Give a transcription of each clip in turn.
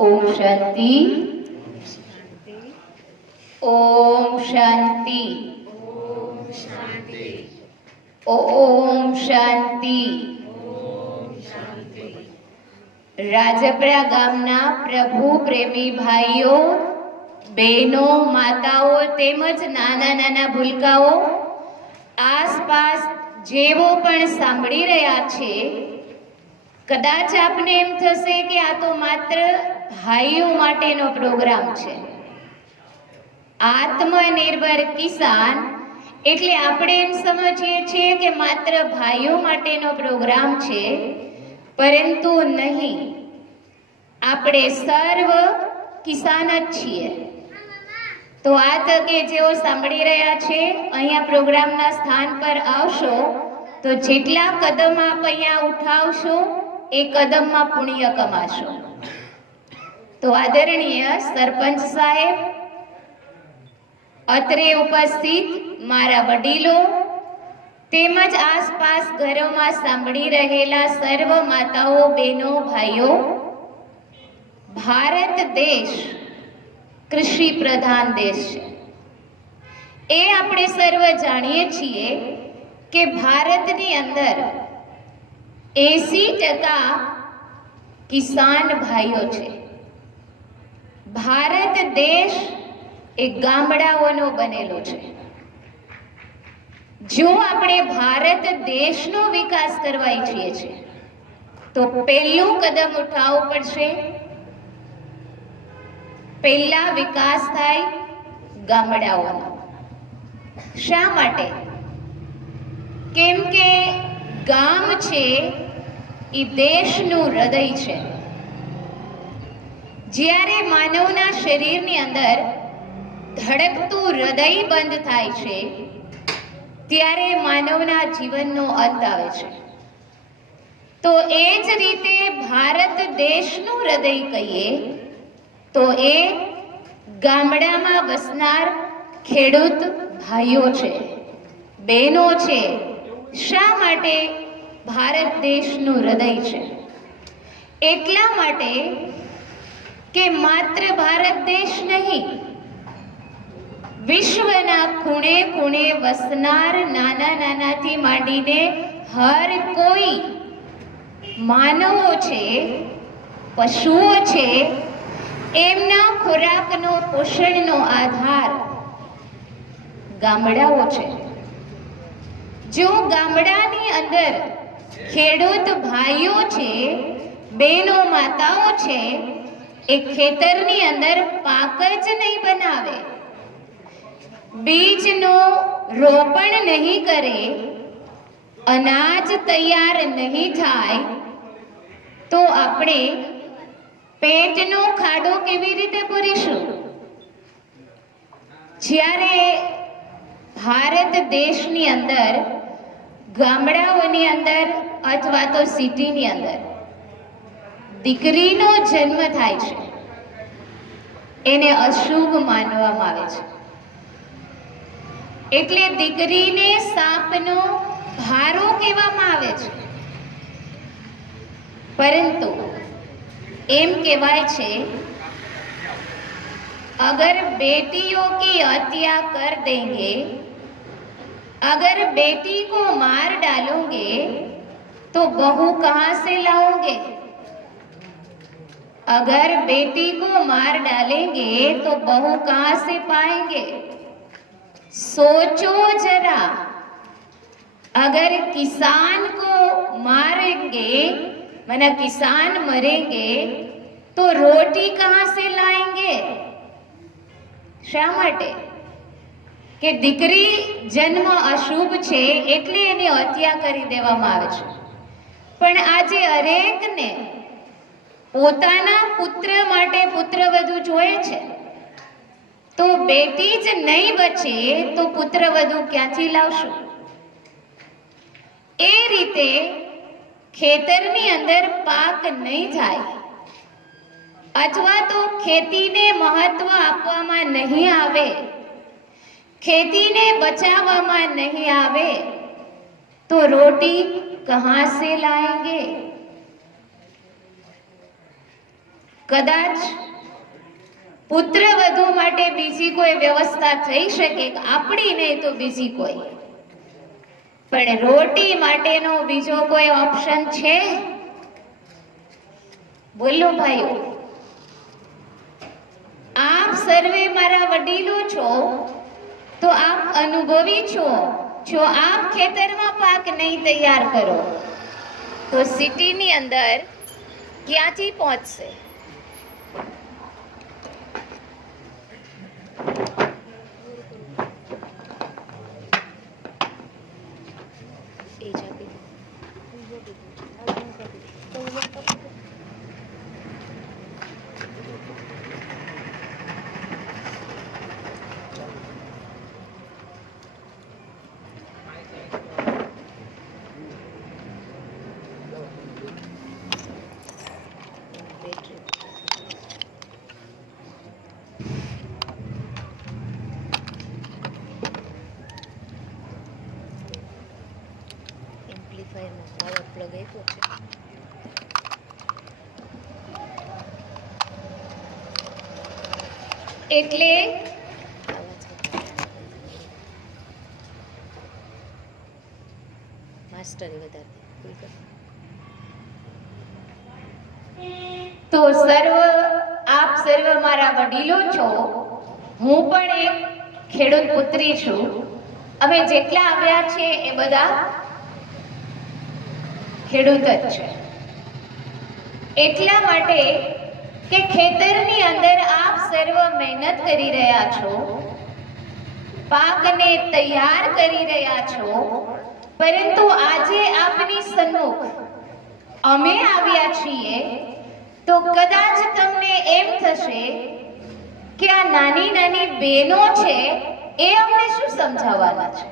ओम शांति। ओम शांति। ओम शांति। રાજપરા ગામના પ્રભુ પ્રેમી ભાઈઓ, બહેનો, માતાઓ તેમજ નાના નાના ભૂલકાઓ, આસપાસ જેવો પણ સાંભળી રહ્યા છે, કદાચ આપને એમ થશે કે આ તો માત્ર ભાઈઓ માટેનો પ્રોગ્રામ છે. આત્મનિર્ભર કિસાન એટલે આપણે એમ સમજીએ છીએ કે માત્ર ભાઈઓ માટેનો પ્રોગ્રામ છે, પરંતુ નહીં, આપણે સર્વ કિસાન જ છીએ. તો આ તકે જેઓ સાંભળી રહ્યા છે, અહીંયા પ્રોગ્રામના સ્થાન પર આવશો તો જેટલા કદમ આપ અહીંયા ઉઠાવશો એ કદમમાં પુણ્ય કમાશો. તો આદરણીય સરપંચ સાહેબ, અત્રે ઉપસ્થિત મારા વડીલો તેમજ આસપાસ ઘરોમાં સાંભળી રહેલા સર્વ માતાઓ, બહેનો, ભાઈઓ, ભારત દેશ કૃષિ પ્રધાન દેશ છે. એ આપણે સર્વ જાણીએ છીએ કે ભારતની અંદર 80% કિસાન ભાઈઓ છે. ભારત દેશ એ ગામડાઓનો બનેલો છે. જો આપણે ભારત દેશનો વિકાસ કરવા ઈચ્છીએ છીએ તો પહેલું કદમ ઉઠાવવું પડશે. પહેલા વિકાસ થાય ગામડાઓનો. શા માટે? કેમ કે ગામ છે એ દેશનું હૃદય છે. જ્યારે માનવના શરીરની અંદર ધડકતું હૃદય બંધ થાય છે ત્યારે માનવના જીવનનો અંત આવે છે. તો એ જ રીતે ભારત દેશનું હૃદય કહીએ તો એ ગામડામાં વસનાર ખેડૂત ભાઈઓ છે, બહેનો છે. શા માટે ભારત દેશનું હૃદય છે? એટલા માટે કે માત્ર ભારત દેશ નહીં, વિશ્વના ખૂણે ખૂણે વસનાર નાના નાનાથી માંડીને હર કોઈ માનવો છે, પશુઓ છે, એમના ખોરાકનો, પોષણનો આધાર ગામડાઓ છે. જો ગામડાની અંદર ખેડૂત ભાઈઓ છે, બહેનો, માતાઓ છે, એ ખેતરની અંદર પાક જ નહીં બનાવે, બીજનો રોપણ નહીં કરે, અનાજ તૈયાર નહીં થાય, તો આપણે પેટનો ખાડો કેવી રીતે પૂરીશું? જ્યારે ભારત દેશની અંદર ગામડાઓની અંદર અથવા તો સિટીની અંદર દીકરીનો જન્મ થાય છે, એને અશુભ માનવામાં આવે છે. એટલે દીકરીને સાપનો ભારો કહેવામાં આવે છે. પરંતુ એમ કહેવાય છે, अगर बेटियों की हत्या कर देंगे, अगर बेटी को मार डालोगे तो बहू कहाँ से लाओगे? अगर बेटी को मार डालेंगे तो बहू कहाँ से पाएंगे? सोचो जरा, अगर किसान को मारेंगे, माना किसान मरेंगे, तो रोटी कहाँ से लाएंगे? શા માટે? કે દીકરી જન્મ અશુભ છે એટલે એની હત્યા કરી દેવામાં આવે છે. પણ આજે હરેકને પોતાના પુત્ર માટે પુત્રવધુ જોઈએ છે. તો બેટી જ નહીં બચે તો પુત્રવધુ ક્યાંથી લાવશું? એ રીતે ખેતરની અંદર પાક નહીં થાય અથવા તો ખેતીને મહત્વ આપવામાં નહીં આવે, ખેતીને બચાવવામાં નહીં આવે, तो रोटी कहाँ से लाएंगे? કદાચ પુત્ર વધુ માટે બીજી કોઈ વ્યવસ્થા થઈ શકે, આપણી નહીં તો બીજી કોઈ, પણ રોટી માટેનો બીજો કોઈ ઓપ્શન છે? બોલો ભાઈઓ. આપ સર્વે મારા વડીલો છો, તો આપ અનુભવી છો. જો આપ ખેતરમાં પાક નહીં તૈયાર કરો તો સિટીની અંદર ક્યાંથી પહોંચશે? એટલે તો આપ સર્વ મારા વડીલો છો, હું પણ એક ખેડૂત પુત્રી છું. અમે જેટલા આવ્યા છે એ બધા ખેડૂત જ છે. એટલા માટે કે ખેતરની અંદર આપ સર્વ મહેનત કરી રહ્યા છો, પાકને તૈયાર કરી રહ્યા છો, પરંતુ આજે આપની સન્મુખ અમે આવ્યા છીએ તો કદાચ તમને એમ થશે કે આ નાની નાની બહેનો છે એ અમને શું સમજાવવાના છે.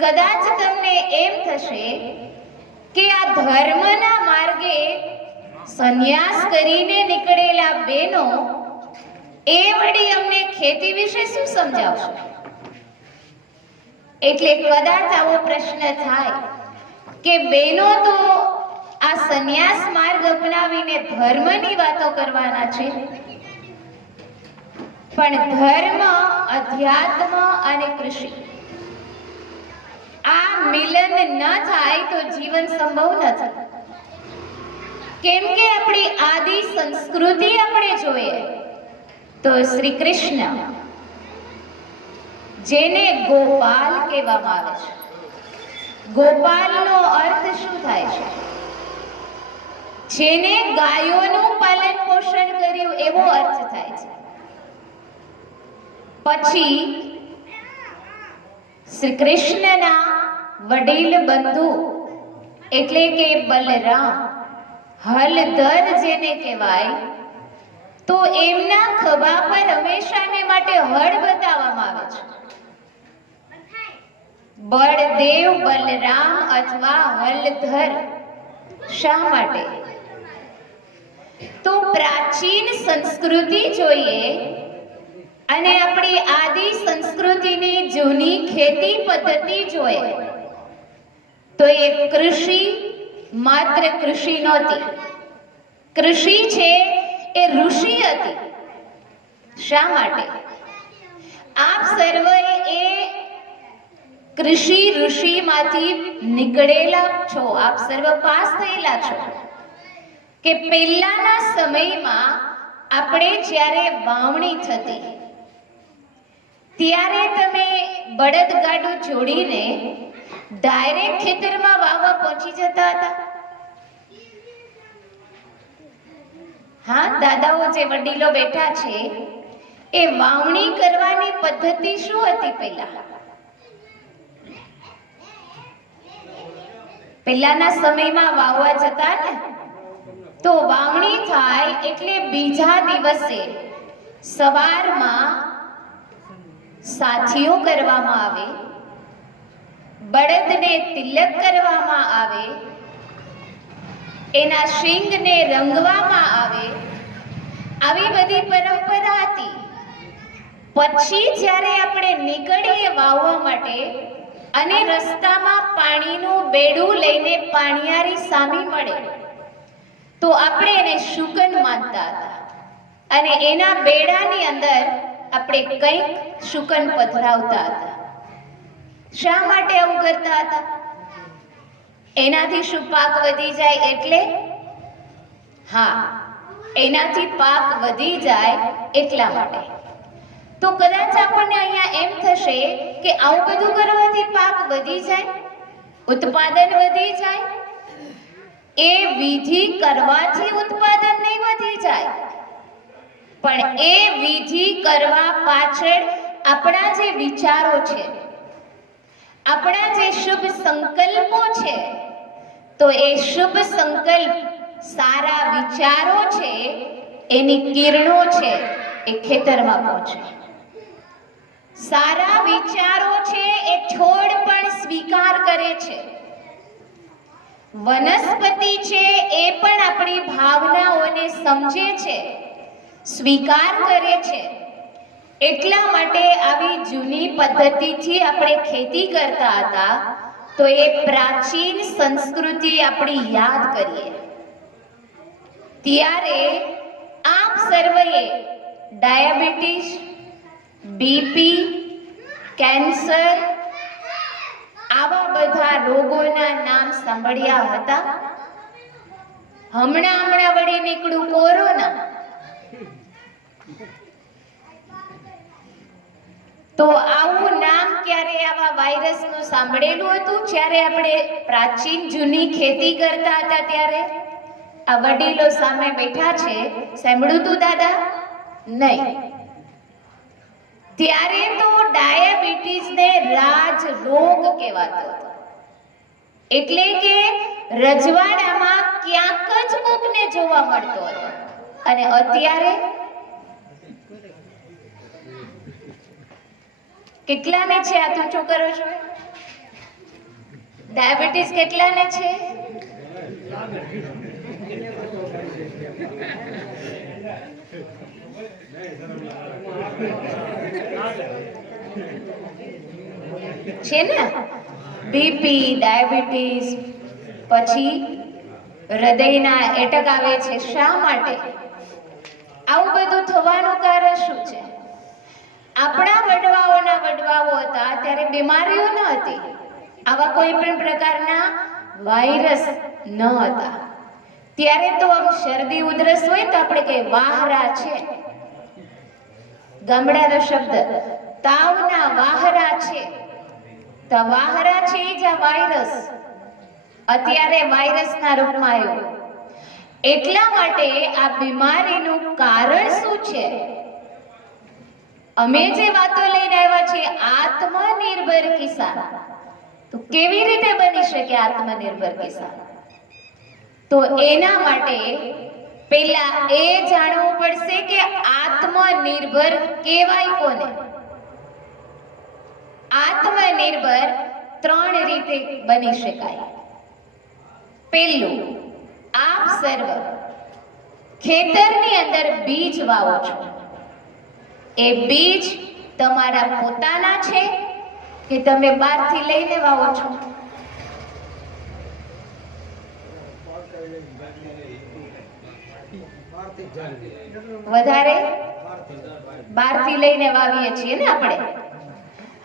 કદાચ તમને એમ થશે કે આ ધર્મના માર્ગે સંન્યાસ કરીને નીકળેલા બહેનો એ વળી અમને ખેતી વિશે શું સમજાવશે. એટલે કદાચ આવો પ્રશ્ન થાય કે બહેનો તો આ સંન્યાસ માર્ગ અપનાવીને ધર્મની વાતો કરવાના છે, પણ ધર્મ, અધ્યાત્મ અને કૃષિ આ મિલન ન થાય તો જીવન સંભવ નથી. કેમ કે આપણી આદિ સંસ્કૃતિ આપણે જોઈએ તો શ્રી કૃષ્ણ, જેને ગોપાલ કહેવામાં આવે છે, ગોપાલનો અર્થ શું થાય છે? જેને ગાયોનું પાલન પોષણ કર્યું એવો અર્થ થાય છે. પછી શ્રી કૃષ્ણના વડીલ બંધુ એટલે કે બલરામ, હલધર જેને કહેવાય, તો એમના ખભા પર હંમેશાને માટે હળ બતાવવામાં આવે છે. બળદેવ, બલરામ અથવા હલધર શા માટે? તો પ્રાચીન સંસ્કૃતિ જોઈએ અને આપણી આદિ સંસ્કૃતિની જૂની ખેતી પદ્ધતિ જોઈએ તો એ કૃષિ માત્ર કૃષિ નહોતી. કૃષિ છે એ ઋષિ હતી. શા માટે? આપ સર્વે એ કૃષિ ઋષિમાંથી નીકળેલા છો, આપ સર્વ પાસ થયેલા છો. કે પહેલાના સમયમાં આપણે જ્યારે વાવણી થતી ત્યારે તમે બળદગાડું જોડીને ડાયરેક્ટ ખેતરમાં વાવવા પહોંચી જતા હતા. હા, દાદાઓ જે વડીલો બેઠા છે એ વાવણી કરવાની પદ્ધતિ શું હતી પહેલાના સમયમાં વાવવા જતા ને તો વાવણી થાય એટલે બીજા દિવસે સવારમાં સાથીઓ કરવામાં આવે, બળદને તિલક કરવામાં આવે, એના શીંગને રંગવામાં આવે. આવી બધી પરંપરા હતી. પછી જ્યારે આપણે નીકળીએ વાવવા માટે અને રસ્તામાં પાણીનું બેડું લઈને પાણીયારી સામી મળે તો આપણે એને શુકન માનતા હતા અને એના બેડાની અંદર આપણે કંઈક શુકન પધરાવતા હતા. શા માટે આવું કરતા હતા? એનાથી શું પાક વધી જાય એટલે? હા, એનાથી પાક વધી જાય એટલા માટે. તો કદાચ આપણને અહીંયા એમ થશે કે આવું બધું કરવાથી પાક વધી જાય, ઉત્પાદન વધી જાય. એ વિધિ કરવાથી ઉત્પાદન નહીં વધી જાય, પણ એ વિધિ કરવા પાછળ આપણા જે વિચારો છે, આપણા જે શુભ સંકલ્પો છે, તો એ શુભ સંકલ્પ, સારા વિચારો છે, એની કિરણો છે એ ખેતરમાં પહોંચે. સારા વિચારો છે એ છોડ પણ સ્વીકાર કરે છે. વનસ્પતિ છે એ પણ આપણી ભાવનાઓને સમજે છે, સ્વીકાર કરે છે. એટલા માટે આવી જૂની પદ્ધતિથી આપણે ખેતી કરતા હતા. તો એ પ્રાચીન સંસ્કૃતિ આપણી યાદ કરીએ. ત્યારે આપ સર્વએ ડાયાબિટીસ, બીપી, કેન્સર આવા બધા રોગોના નામ સાંભળ્યા હતા? હમણાં વળી નીકળ્યું કોરોના. તો આવું નામ ક્યારે આવા વાયરસનું સાંભળેલું હતું જ્યારે આપણે પ્રાચીન જૂની ખેતી કરતા હતા ત્યારે? આ વડીલો સામે બેઠા છે, સાંભળ્યું તું દાદા? નહીં. ત્યારે તો ડાયાબિટીસને રાજ રોગ કહેવાતો હતો. એટલે કે રજવાડામાં ક્યાંક જ કોકને જોવા મળતો હતો. અને અત્યારે કેટલાને છે? આ તો શું કરો છો? ડાયાબિટીસ કેટલાને છે? છે ને બીપી, ડાયાબિટીસ, પછી હૃદયના એટક આવે છે. શા માટે આવું બધું થવાનું કારણ શું છે? આપણા વડવાઓના વડવાઓ હતા ત્યારે બીમારીઓ ન હતી, આવા કોઈ પણ પ્રકારના વાયરસ ન હતા. ત્યારે તો આમ શરદી ઉધરસ હોય તો આપણે કહીએ વાહરા છે, ગામડાનો શબ્દ. તાવના વાહરા છે, તો વાહરા છે જ આ વાયરસ. અત્યારે વાયરસના રૂપમાં આવ્યો. એટલા માટે આ બીમારીનું કારણ શું છે? અમે જે વાતો લઈને આવ્યા છીએ આત્મનિર્ભર કિસાન. તો કેવી રીતે બની શકે આત્મનિર્ભર કિસાન? તો એના માટે પહેલા એ જાણવું પડશે કે આત્મનિર્ભર કહેવાય કોને? આત્મનિર્ભર ત્રણ રીતે બની શકાય. પહેલું, આપ સર્વ ખેતરની અંદર બીજ વાવો છો. એ બીજ તમારા પોતાના છે કે તમે બહારથી લઈને વાવો છો? વધારે બહારથી લઈને વાવીએ છીએ ને આપણે.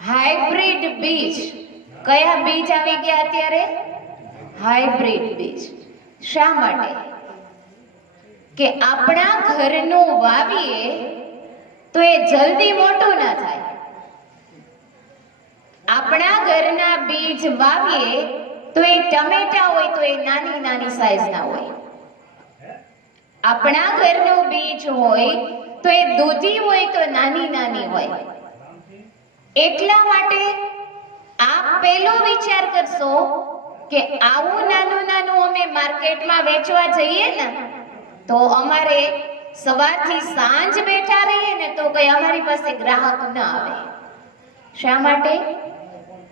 હાઇબ્રિડ બીજ, કયા બીજ આવી ગયા અત્યારે? હાઇબ્રિડ બીજ. શા માટે? કે આપણા ઘરનું વાવીએ તો એ જલ્દી મોટું ના થાય. આપણા ઘરના બીજ વાવીએ તો એ ટમેટા હોય તો એ નાની નાની સાઈઝના હોય. આપણા ઘરનું બીજ હોય તો એ દૂધી હોય તો નાની નાની હોય. એટલા માટે આપ પહેલો વિચાર કરશો કે આવું નાનું નાનું અમે માર્કેટમાં વેચવા જઈએ ને તો અમારે સવારથી સાંજ બેઠા રહીએ ને તો કઈ અમારી પાસે ગ્રાહક ન આવે. શા માટે?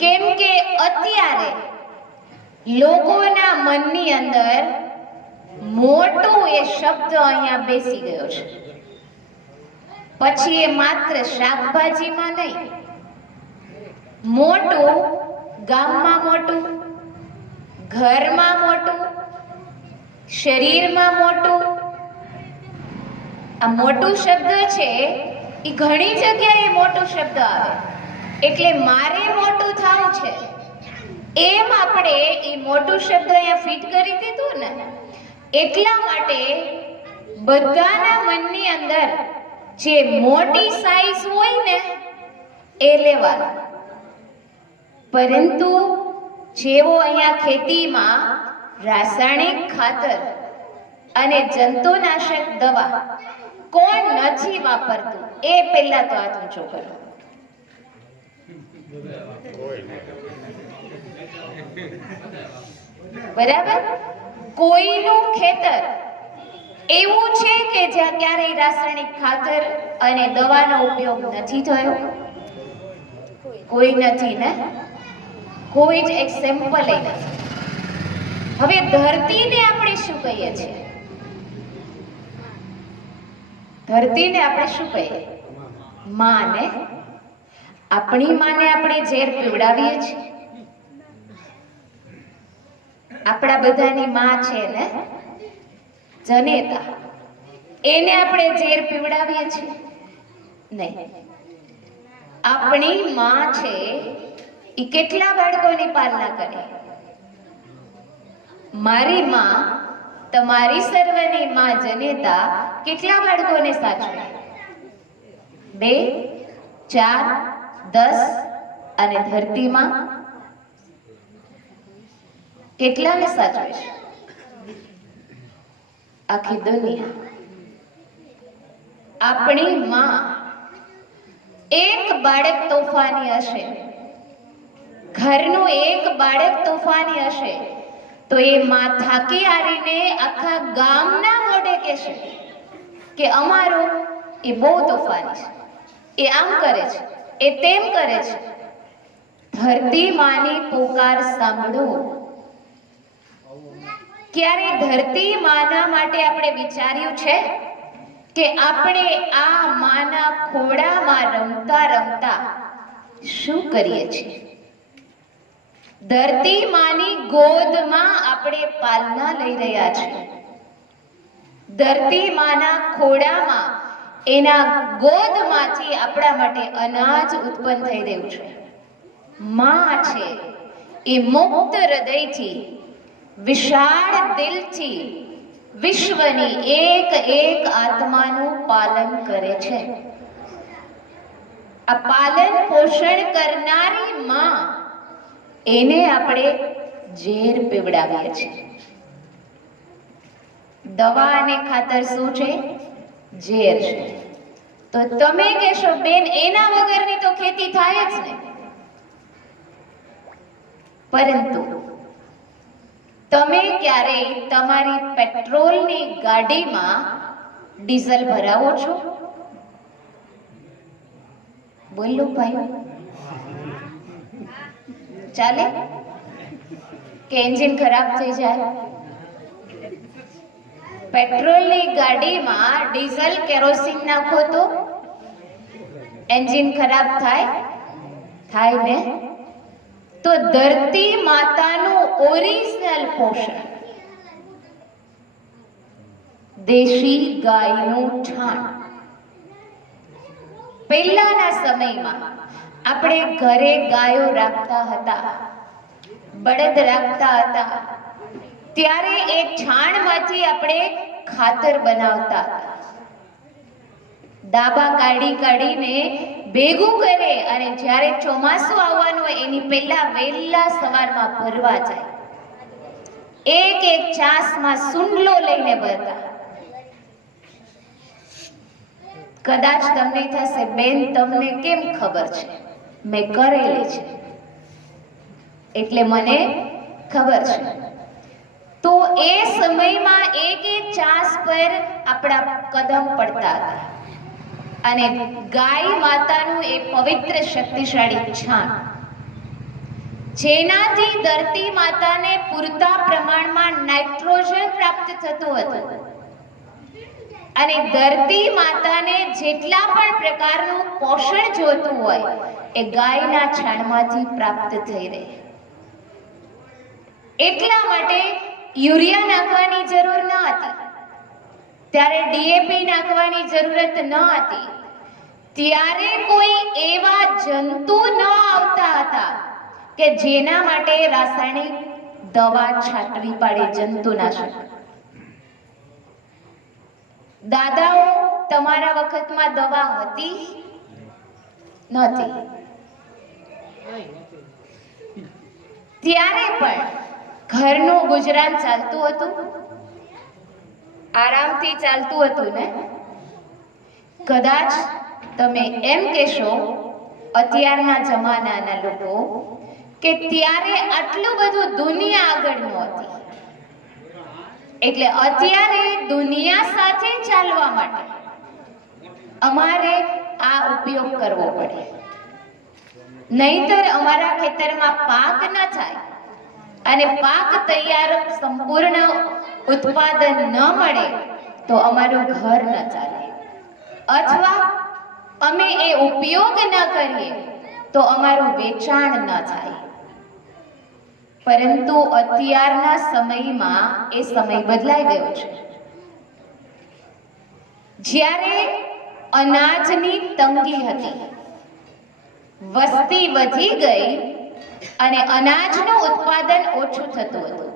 કેમ કે અત્યારે લોકોના મનની અંદર મોટું એ શબ્દ અહીંયા બેસી ગયો છે. પછી એ માત્ર શાકભાજીમાં નહીં, મોટું ગામમાં મોટું, ઘરમાં મોટું, શરીરમાં મોટું, આ મોટું શબ્દ છે એ ઘણી જગ્યાએ મોટું શબ્દ આવે, એટલે મારે મોટું થવું છે એમ આપણે એ મોટું શબ્દ અહીંયા ફિટ કરી દીધું ને, એટલા માટે બધાના મનની અંદર જે મોટી સાઈઝ હોય ને એ લેવાનું. પરંતુ જેવો અહીંયા ખેતીમાં રાસાયણિક ખાતર અને જંતુનાશક દવા કોણ નથી વાપરતું એ પહેલા તો હાથ ઊંચો કરો. બરાબર? કોઈનું ખેતર એવું છે કે જ્યાં ક્યારેય રાસાયણિક ખાતર અને દવાનો ઉપયોગ નથી થયો? કોઈ નથી ને, કોઈ જ એક સેમ્પલ નથી. હવે ધરતીને આપણે શું કહીએ છીએ? ધરતીને આપણે શું કહીએ? માને. આપણી માને આપણે ઝેર પીવડાવીએ છીએ. આપણા બધાની માં છે ને જનેતા, એને આપણે ઝેર પીવડાવીએ છીએ? નહીં. આપણી માં છે એ કેટલા બાળકોની પાલના કરે? મારી માં, તમારી સર્વની માં જનેતા કેટલા બાળકોને સાચવે? 2, 4, 10 અને ધરતીમાં કેટલાને સાચવે છે? આખી દુનિયા. આપણી માં એક બાળક તોફાની હશે, ઘરનું એક બાળક તોફાની હશે તો એ માં થાકી હારીને આખા ગામના મોઢે કહેશે કે અમારો એ બહુ તોફાની છે, એ આમ કરે છે, એ તેમ કરે છે. ધરતી માની પોકાર સાંભળો. ક્યારે ધરતી માના માટે આપણે વિચાર્યું છે કે આપણે આ માના ખોળામાં રમતા રમતા શું કરીએ છીએ? ધરતી માની ગોદમાં આપણે પાલના લઈ રહ્યા છીએ. ધરતી માના ખોળામાં, એના ગોદમાંથી આપણા માટે અનાજ ઉત્પન્ન થઈ રહ્યું છે. માં છે એ મુક્ત હૃદયથી, વિશાળ દિલથી વિશ્વની એક એક આત્માનું પાલન કરે છે. આ પાલન પોષણ કરનારી માં, એને આપણે ઝેર પીવડાવીએ છીએ. દવા અને ખાતર શું છે? ઝેર છે. તો તમે કહેશો બેન એના વગરની તો ખેતી થાય જ નહીં. પરંતુ તમે ક્યારેય તમારી પેટ્રોલની ગાડીમાં ડીઝલ ભરાવો છો? બોલો ભાઈ, ચાલે કે એન્જિન ખરાબ થઈ જાય? પેટ્રોલની ગાડીમાં ડીઝલ કેરોસીન નાખો તો એન્જિન ખરાબ થાય ને? તો ધરતી માતાનું ઓરિજિનલ પોષણ, દેશી ગાયનું છાણ. પહેલાના સમયમાં આપણે ઘરે ગાયો રાખતા હતા, બળદ રાખતા હતા, ત્યારે એ છાણમાંથી આપણે ખાતર બનાવતા હતા. ડાબા કાઢીને ભેગું કરે અને જ્યારે ચોમાસું આવવાનું હોય એની પહેલા વહેલા સવારમાં ભરવા જાય. એક એક ચાસમાં સુંડલો લઈને ભરતા. કદાચ તમને થશે બેન તમને કેમ ખબર છે? મેં કરેલી છે એટલે મને ખબર છે. તો એ સમયમાં એક એક ચાસ પર આપણા કદમ પડતા હતા અને ગાય માતાનું એ પવિત્ર શક્તિશાળી છાણ, જેનાથી ધરતી માતાને પૂરતા પ્રમાણમાં નાઇટ્રોજન પ્રાપ્ત થતું હતું અને ધરતી માતાને જેટલા પણ પ્રકારનું પોષણ જોતું હોય એ ગાયના છાણમાંથી પ્રાપ્ત થઈ રહે. એટલા માટે યુરિયા નાખવાની જરૂર ન હતી, ત્યારે ડીએપી નાખવાની જરૂરત ન હતી, ત્યારે કોઈ એવા જંતુ ન આવતા હતા કે જેના માટે રાસાયણિક દવા છાંટવી પડે, જંતુનાશક. દાદાઓ, તમારા વખતમાં દવા હતી? નહોતી. ત્યારે પણ ઘરનું ગુજરાન ચાલતું હતું, આરામથી ચાલતું હતું ને? કદાચ તમે એમ કહેશો અત્યારના જમાનાના લોકો કે ત્યારે આટલું બધું દુનિયા આગળ નહોતી, એટલે અત્યારે દુનિયા સાથે ચાલવા માટે અમારે આ ઉપયોગ કરવો પડે, નહીતર અમારા ખેતરમાં પાક ન થાય અને પાક તૈયાર સંપૂર્ણ ઉત્પાદન ન મળે તો અમારું ઘર ન ચાલે, અથવા અમે એ ઉપયોગ ન કરીએ તો અમારું વેચાણ ન થાય. પરંતુ અત્યારના સમયમાં એ સમય બદલાઈ ગયો છે. જ્યારે અનાજની તંગી હતી, વસ્તી વધી ગઈ અને અનાજનું ઉત્પાદન ઓછું થતું હતું,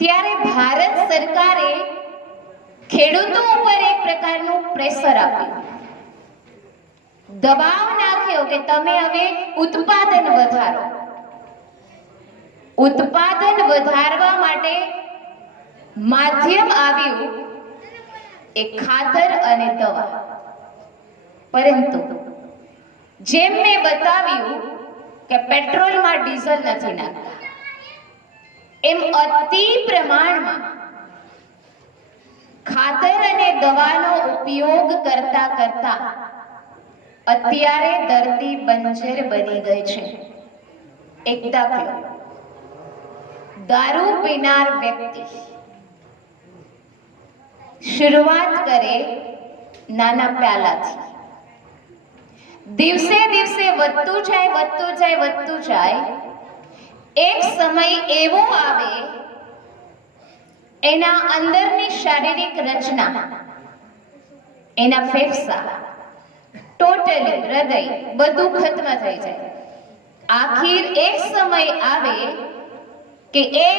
ત્યારે ભારત સરકારે ખેડૂતો ઉપર એક પ્રકારનું પ્રેશર આપ્યું, દબાવ નાખ્યો કે તમે હવે ઉત્પાદન વધારો. ઉત્પાદન વધારવા માટે માધ્યમ આવ્યું એ ખાતર અને દવા. પરંતુ જેમ મેં બતાવ્યું કે પેટ્રોલમાં ડીઝલ નથી નાખતા, એમ અતિ પ્રમાણમાં ખાતર અને દવાનો ઉપયોગ કરતા કરતા અત્યારે ધરતી બંજર બની ગઈ છે. એક દાખલો, દારૂ પીનાર વ્યક્તિ શરૂઆત કરે નાના પ્યાલાથી, દિવસે દિવસે વધતું જાય વધતું જાય વધતું જાય, એક સમય એવો આવે એના અંદરની શારીરિક રચના, એના ફેફસા, ટોટલી હૃદય બધું ખત્મ થઈ જાય. આખિર એક સમય આવે કે એ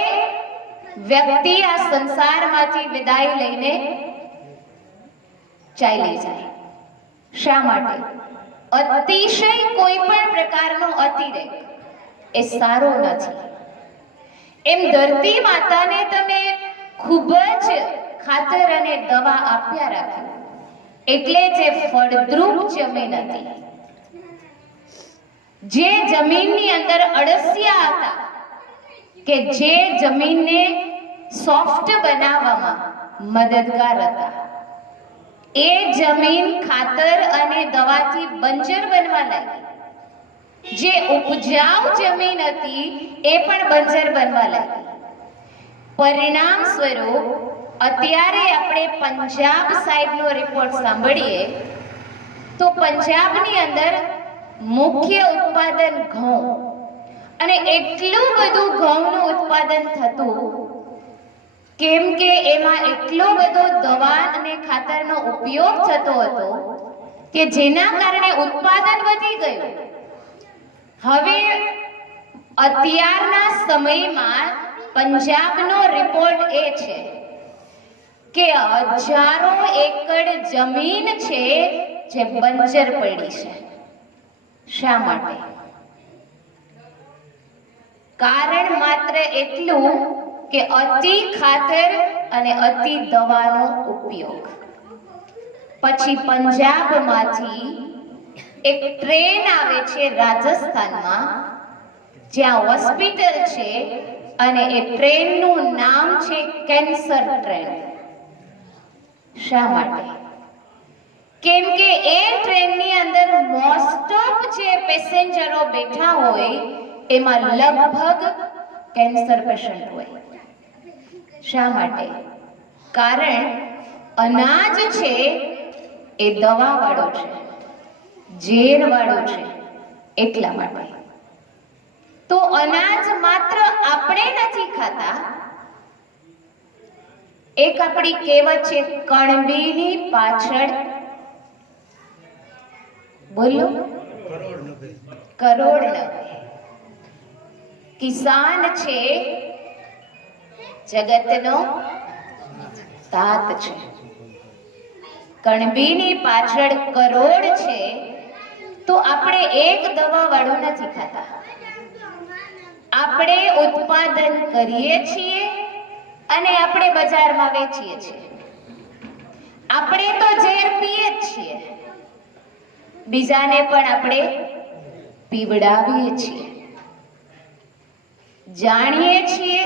વ્યક્તિ આ સંસારમાંથી વિદાય લઈને ચાલી જાય. શા માટે? અતિશય કોઈ પણ પ્રકારનો અતિરેક એ સારો નથી. એમ ધરતી માતાને તમે ખૂબ જ ખાતર અને દવા આપ્યા રાખ્યું, એટલે જે ફળદ્રુપ જમીન હતી, જે જમીનની અંદર અળસિયા હતા કે જે જમીનને સોફ્ટ બનાવવામાં મદદગાર હતા, એ જમીન ખાતર અને દવાથી બંજર બનવા લાગી. જે ઉપજાઉ જમીન હતી એ પણ બંજર બનવા લાગી. પરિણામ સ્વરૂપ અત્યારે આપણે પંજાબ સાહેબનો રિપોર્ટ સાંભળીએ તો પંજાબની અંદર મુખ્ય ઉત્પાદન ઘઉં, અને એટલું બધું ઘઉંનું ઉત્પાદન થતું કેમ કે એમાં એટલો બધો દવા અને ખાતરનો ઉપયોગ થતો હતો કે જેના કારણે ઉત્પાદન વધી ગયું. હવે અત્યારના સમયમાં પંજાબનો રિપોર્ટ એ છે કે હજારો એકડ જમીન છે જે બંજર પડી છે. શા માટે? કારણ માત્ર એટલું કે અતિ ખાતર અને અતિ દવાનો ઉપયોગ. પછી પંજાબમાંથી એક ટ્રેન આવે છે રાજસ્થાનમાં, જ્યાં હોસ્પિટલ છે, અને એ ટ્રેનનું નામ છે કેન્સર ટ્રેન. શા માટે? કેમ કે એ ટ્રેનની અંદર મોસ્ટ ઓફ જે પેસેન્જરો બેઠા હોય એમાં લગભગ કેન્સર પેશન્ટ હોય. શા માટે? કારણ અનાજ છે એ દવા વાળો છે, ઝેર વાળો છે, એટલા માટે. તો અનાજ માત્ર આપણે નથી ખાતા, એક આપણી કહેવત છે, કણબીની પાછળ બોલો કરોડ નભે. કિસાન છે જગતનો તાત છે. કણબીની પાછળ કરોડ છે. તો આપણે એક દવા વાળું નથી ખાતા, આપણે ઉત્પાદન કરીએ છીએ અને આપણે બજારમાં વેચીએ છીએ. આપણે તો ઝેર પીએ જ છીએ, બીજાને પણ આપણે પીવડાવીએ છીએ. જાણીએ છીએ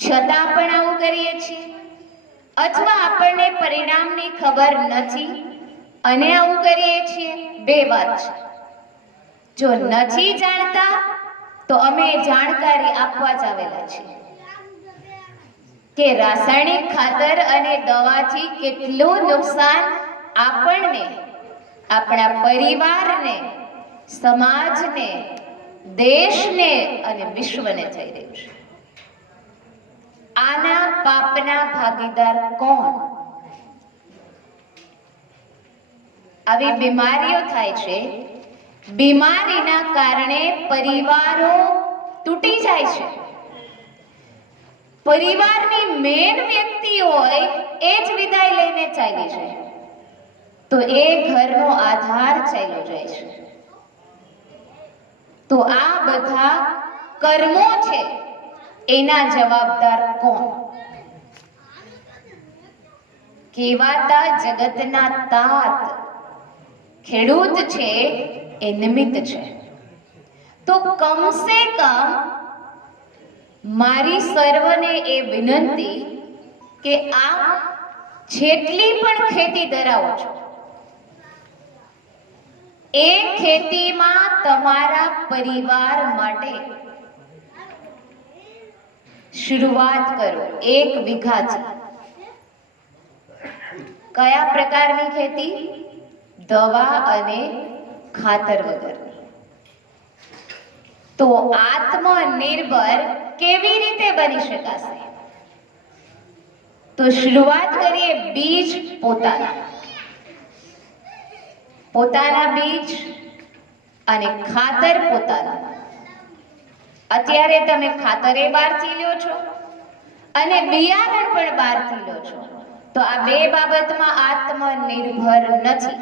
છતાં પણ આવું કરીએ છીએ, અથવા આપણને પરિણામની ખબર નથી અને આવું કરીએ છીએ. બે વાત છે. જો નથી જાણતા તો અમે જાણકારી આપવા જ આવેલા છીએ કે રાસાયણિક ખાતર અને દવાથી કેટલું નુકસાન આપણને, આપણા પરિવારને, સમાજને, દેશને અને વિશ્વને થઈ રહ્યું છે. આના પાપના ભાગીદાર કોણ? આવી બીમારીઓ થાય છે, બીમારીના કારણે પરિવારો તૂટી જાય છે. પરિવારની મેન વ્યક્તિ હોય એ જ વિદાય લઈને ચાલી જાય તો એ ઘરનો આધાર ચાલ્યો જાય છે. તો આ બધા કર્મો છે, એના જવાબદાર કોણ? કહેવાતા જગતના તાત ખેડૂત છે, એ નિમિત્ત છે. તો કમસે કમ મારી સર્વને એ વિનંતી કે આપ જેટલી પણ ખેતી ધરાવો છો એ ખેતીમાં તમારા પરિવાર માટે શરૂઆત કરો 1 વીઘાથી. કયા પ્રકારની ખેતી? દવા અને ખાતર વગરની. તો આત્મનિર્ભર કેવી રીતે બની શકાશે? તો શરૂઆત કરીએ બીજ પોતાના બીજ અને ખાતર પોતાના. અત્યારે તમે ખાતરે બહારથી લ્યો છો અને બિયારણ પણ બહારથી લો છો, તો આ બે બાબતમાં આત્મનિર્ભર નથી.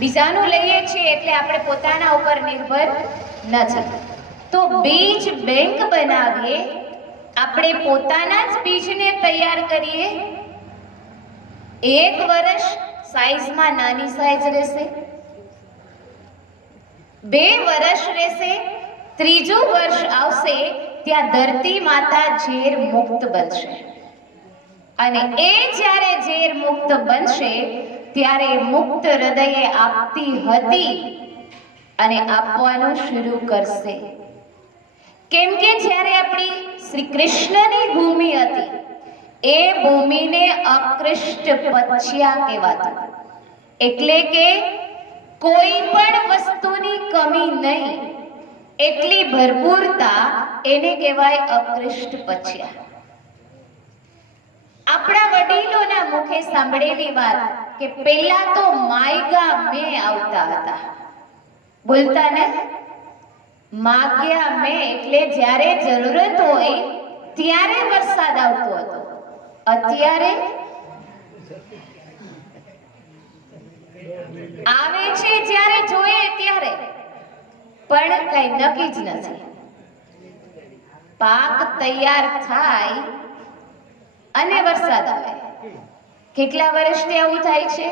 બીજાનું લઈએ છીએ એટલે આપણે પોતાના ઉપર નિર્ભર નથી. તો બીજ બેંક બનાવીએ, આપણે પોતાના જ બીજને તૈયાર કરીએ. 1 વર્ષ સાઈઝમાં નાની સાઈઝ રહેશે, 2 વર્ષ રહેશે, 3જું વર્ષ આવશે ત્યાં ધરતી માતા ઝેર મુક્ત બનશે. અને એ જ્યારે ઝેર મુક્ત બનશે ત્યારે મુક્ત હૃદયે આપતી હતી અને આપવાનું શરૂ કરશે. કેમ કે જ્યારે આપણી શ્રી કૃષ્ણની ભૂમિ હતી એ ભૂમિને અકૃષ્ટ પચ્યા કહેવાતું. એટલે કે કોઈ પણ વસ્તુની કમી નહીં, એટલી ભરપૂરતા એને કહેવાય અકૃષ્ટ પચ્યા. આપણા વડીલોના મુખે સાંભળેલી વાત કે પહેલા તો માયગા મેં આવતા હતા. બોલતા ને? માગ્યા મેં એટલે જ્યારે જરૂરત હોય ત્યારે વરસાદ આવતો હતો. અત્યારે આવે છે જ્યારે જોઈએ ત્યારે, પણ કઈ નક્કી જ નથી. પાક તૈયાર થાય અને વરસાદ આવે. કેટલા વર્ષથી આવું થાય છે?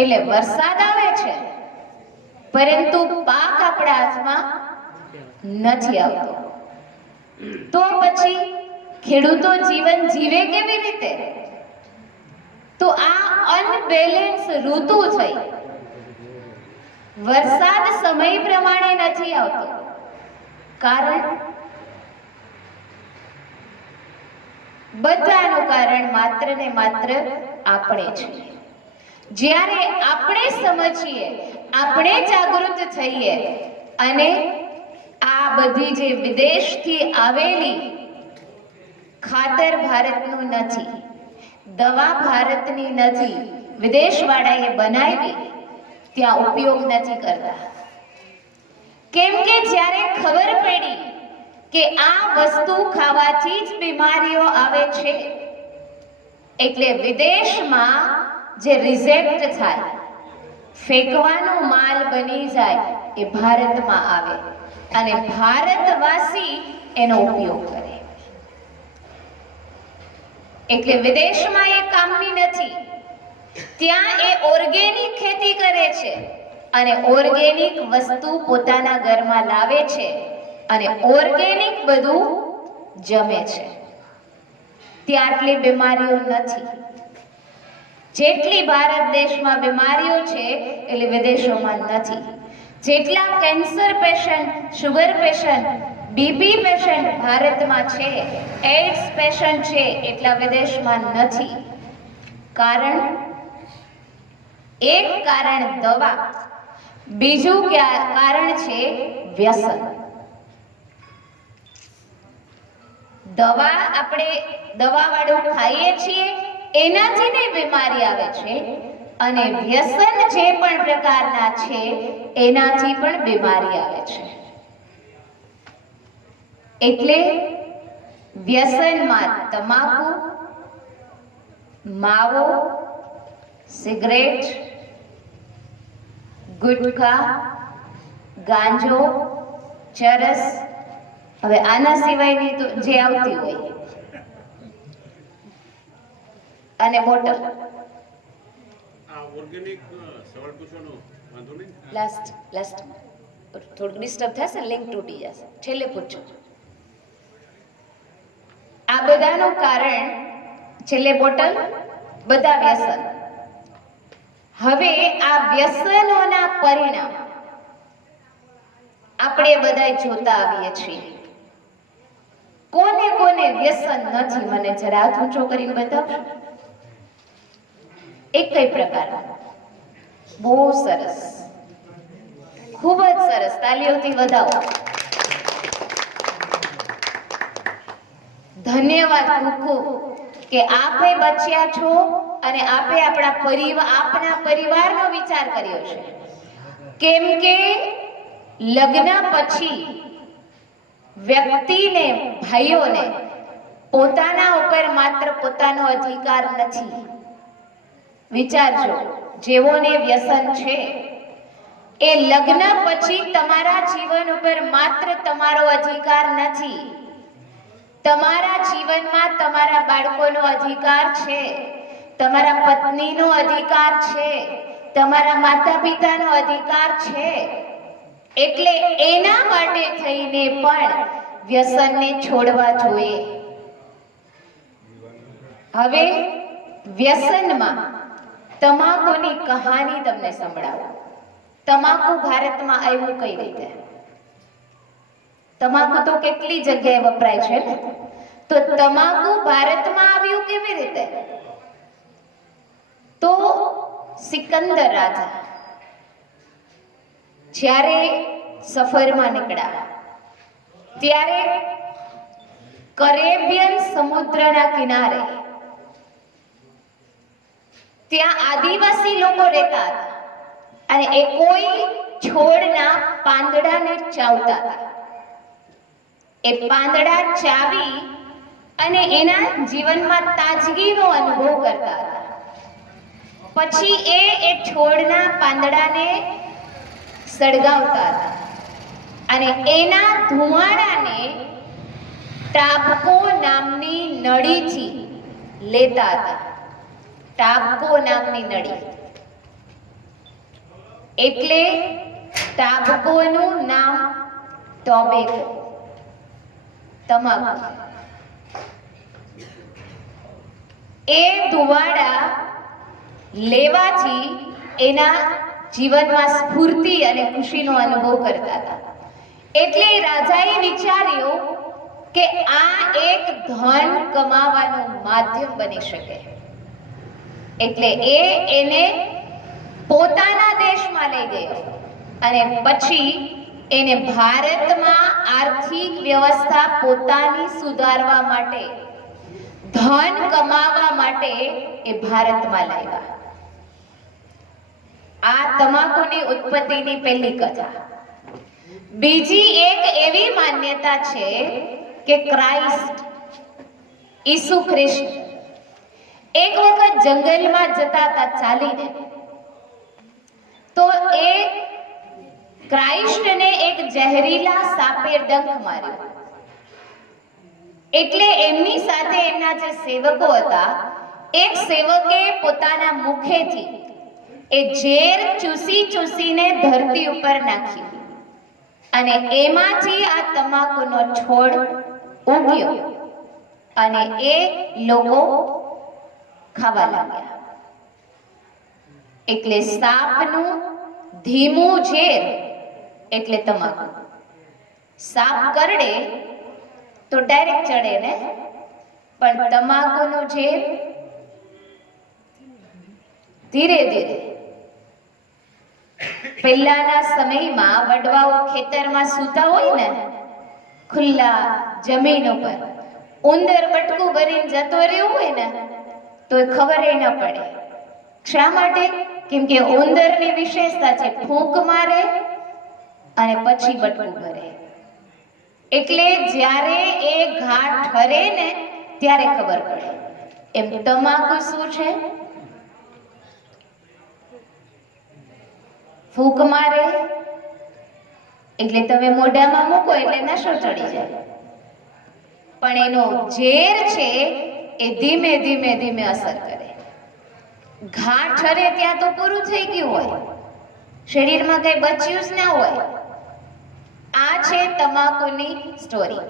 એટલે વરસાદ આવે છે પરંતુ પાક આપણા હાથમાં નથી આવતો. તો પછી ખેડૂતો જીવન જીવે કેવી રીતે? તો આ અનબેલેન્સ ઋતુ થઈ. વરસાદ સમય પ્રમાણે નથી આવતો. કારણ બધાનું કારણ માત્ર ને માત્ર આપણે છીએ. જ્યારે આપણે સમજીએ, આપણે જાગૃત થઈએ અને આ બધી જે વિદેશથી આવેલી ખાતર ભારતનું નથી, દવા ભારતની નથી, વિદેશવાળાએ બનાવી ત્યાં ઉપયોગ નથી કરતા. કેમ કે જ્યારે ખબર પડી કે આ વસ્તુ ખાવાથી જ બીમારીઓ આવે છે, એટલે વિદેશમાં જે રિજેક્ટ થાય, ફેંકવાનો માલ બની જાય, એ ભારતમાં આવે અને ભારતવાસી એનો ઉપયોગ કરે. એટલે વિદેશમાં એ કામની નથી, ત્યાં એ ઓર્ગેનિક ખેતી કરે છે અને ઓર્ગેનિક વસ્તુ પોતાના ઘરમાં લાવે છે અને ઓર્ગેનિક બધું જમે છે. ત્યાં આટલી બીમારીઓ નથી. જેટલી ભારત દેશમાં બીમારીઓ છે એટલે વિદેશોમાં નથી. જેટલા cancer patient, sugar patient, BP patient ભારતમાં છે, એડ્સ પેશન્ટ છે, એટલા વિદેશમાં નથી. કારણ, એક કારણ દવા, બીજું કારણ છે વ્યસન. દવા આપણે દવાવાળું ખાઈએ છીએ એનાથી ને બીમારી આવે છે અને વ્યસન જે પણ પ્રકારના છે એનાથી પણ બીમારી આવે છે. એટલે વ્યસનમાં તમાકુ, માવો, સિગરેટ, ગુટખા, ગાંજો, ચરસ, હવે આના સિવાયની તો જે આવતી હોય, અને બોટલ. ઓર્ગેનિક સવાલ પૂછવાનો વાંધો નહીં. લાસ્ટ થોડુંક ડિસ્ટર્બ થશે, લિંક તૂટી જશે, છેલ્લે પૂછો. આ બધાનું કારણ છેલ્લે બોટલ, બધા વ્યસન. હવે આ વ્યસનોના પરિણામ આપણે બધા જોતા આવીએ છીએ. કોને કોને વ્યસન નથી, મને જરા હાથ ઊંચો કરીને બતાવશો? એક કઈ પ્રકાર? બહુ સરસ, ખૂબ જ સરસ, તાલીઓથી વધાવો. ધન્યવાદ ખૂબ ખૂબ કે આપે બચ્યા છો અને આપે આપના પરિવારનો વિચાર કર્યો છે. કેમ કે લગ્ન પછી વ્યક્તિને, ભાઈઓને પોતાના ઉપર માત્ર પોતાનો અધિકાર નથી. વિચારજો, જેઓને વ્યસન છે એ લગ્ન પછી તમારા જીવન ઉપર માત્ર તમારો અધિકાર નથી, તમારા જીવનમાં તમારા બાળકોનો અધિકાર છે, તમારા પત્નીનો અધિકાર છે, તમારા માતા પિતાનો અધિકાર છે. એટલે એના માટે થઈને પણ વ્યસનને છોડવા જોઈએ. હવે વ્યસનમાં તમાકુની કહાની તમને સંભળાવું. તમાકુ ભારતમાં આવ્યું કઈ રીતે? તમાકુ તો કેટલી જગ્યાએ વપરાય છે ને, તો તમાકુ ભારતમાં આવ્યું કેવી રીતે? તો સિકંદર રાજા જ્યારે સફરમાં નીકળ્યા ત્યારે કરેબિયન સમુદ્રના કિનારે ત્યાં આદિવાસી લોકો રહેતા હતા અને એ કોઈ છોડના પાંદડાને ચાવતા હતા. એ પાંદડા ચાવી અને એના જીવનમાં તાજગીનો અનુભવ કરતા હતા. પછી એ છોડના પાંદડાને સળગાવતા હતા અને એના ધુમાડાને ટાબકો નામની નળીથી લેતા હતા. ટાબકો નામની નળી, એટલે ટાબકોનું નામ ટોબેકો, તમાકુ. એ ધુવાડા લેવાથી એના જીવનમાં સ્ફૂર્તિ અને ખુશીનો અનુભવ કરતા હતા. એટલે રાજાએ વિચાર્યું કે આ એક ધન કમાવાનું માધ્યમ બની શકે. એટલે એને પોતાના દેશમાં લઈ ગયો અને પછી એને ભારતમાં આર્થિક વ્યવસ્થા પોતાની સુધારવા માટે, ધન કમાવા માટે એ ભારતમાં લાવ્યા. આ તમાકુની ઉત્પત્તિની પહેલી કથા. બીજી એક એવી માન્યતા છે કે ક્રાઇસ્ટ, ઈસુ ખ્રિસ્ત એક વખત જંગલમાં જતા હતા ચાલીને, તો એ ક્રાઇસ્ટને એક ઝેરીલા સાપે ડંખ માર્યો. એટલે એમની સાથે એમના જે સેવકો હતા, એક સેવકે પોતાના મુખેથી એ ઝેર ચૂસીને ધરતી ઉપર નાખ્યું અને એમાંથી આ તમાકુનો છોડ ઉગ્યો અને એ લોકો ખાવા લાગ્યા. એટલે સાપનું ધીમું ઝેર એટલે તમાકુ. સાપ કરડે તો ડાયરેક્ટ ચડે ને, પણ તમાકુનું ઝેર ધીરે ધીરે. પહેલાના સમયમાં વડવાઓ ખેતરમાં સૂતા હોય ને, ખુલ્લા જમીન ઉપર, ઉંદર બટકું ભરીને જતો રહ્યો હોય ને તો એ ખબર ન પડે. શા માટે? કેમ કે ઉંદરની વિશેષતા છે ફૂંક મારે અને પછી બટકું ભરે. એટલે જ્યારે એ ઘા ઠરે ને ત્યારે ખબર પડે. એમ તમાકુ શું છે? ફૂંક મારે એટલે તમે મોઢામાં મૂકો એટલે નશો ચડી જાય, પણ એનો ઝેર છે એ ધીમે ધીમે ધીમે અસર કરે. ઘા ઠરે ત્યાં તો પૂરું થઈ ગયું હોય, શરીરમાં કઈ બચ્યું જ ના હોય. આ છે તમાકુની સ્ટોરી.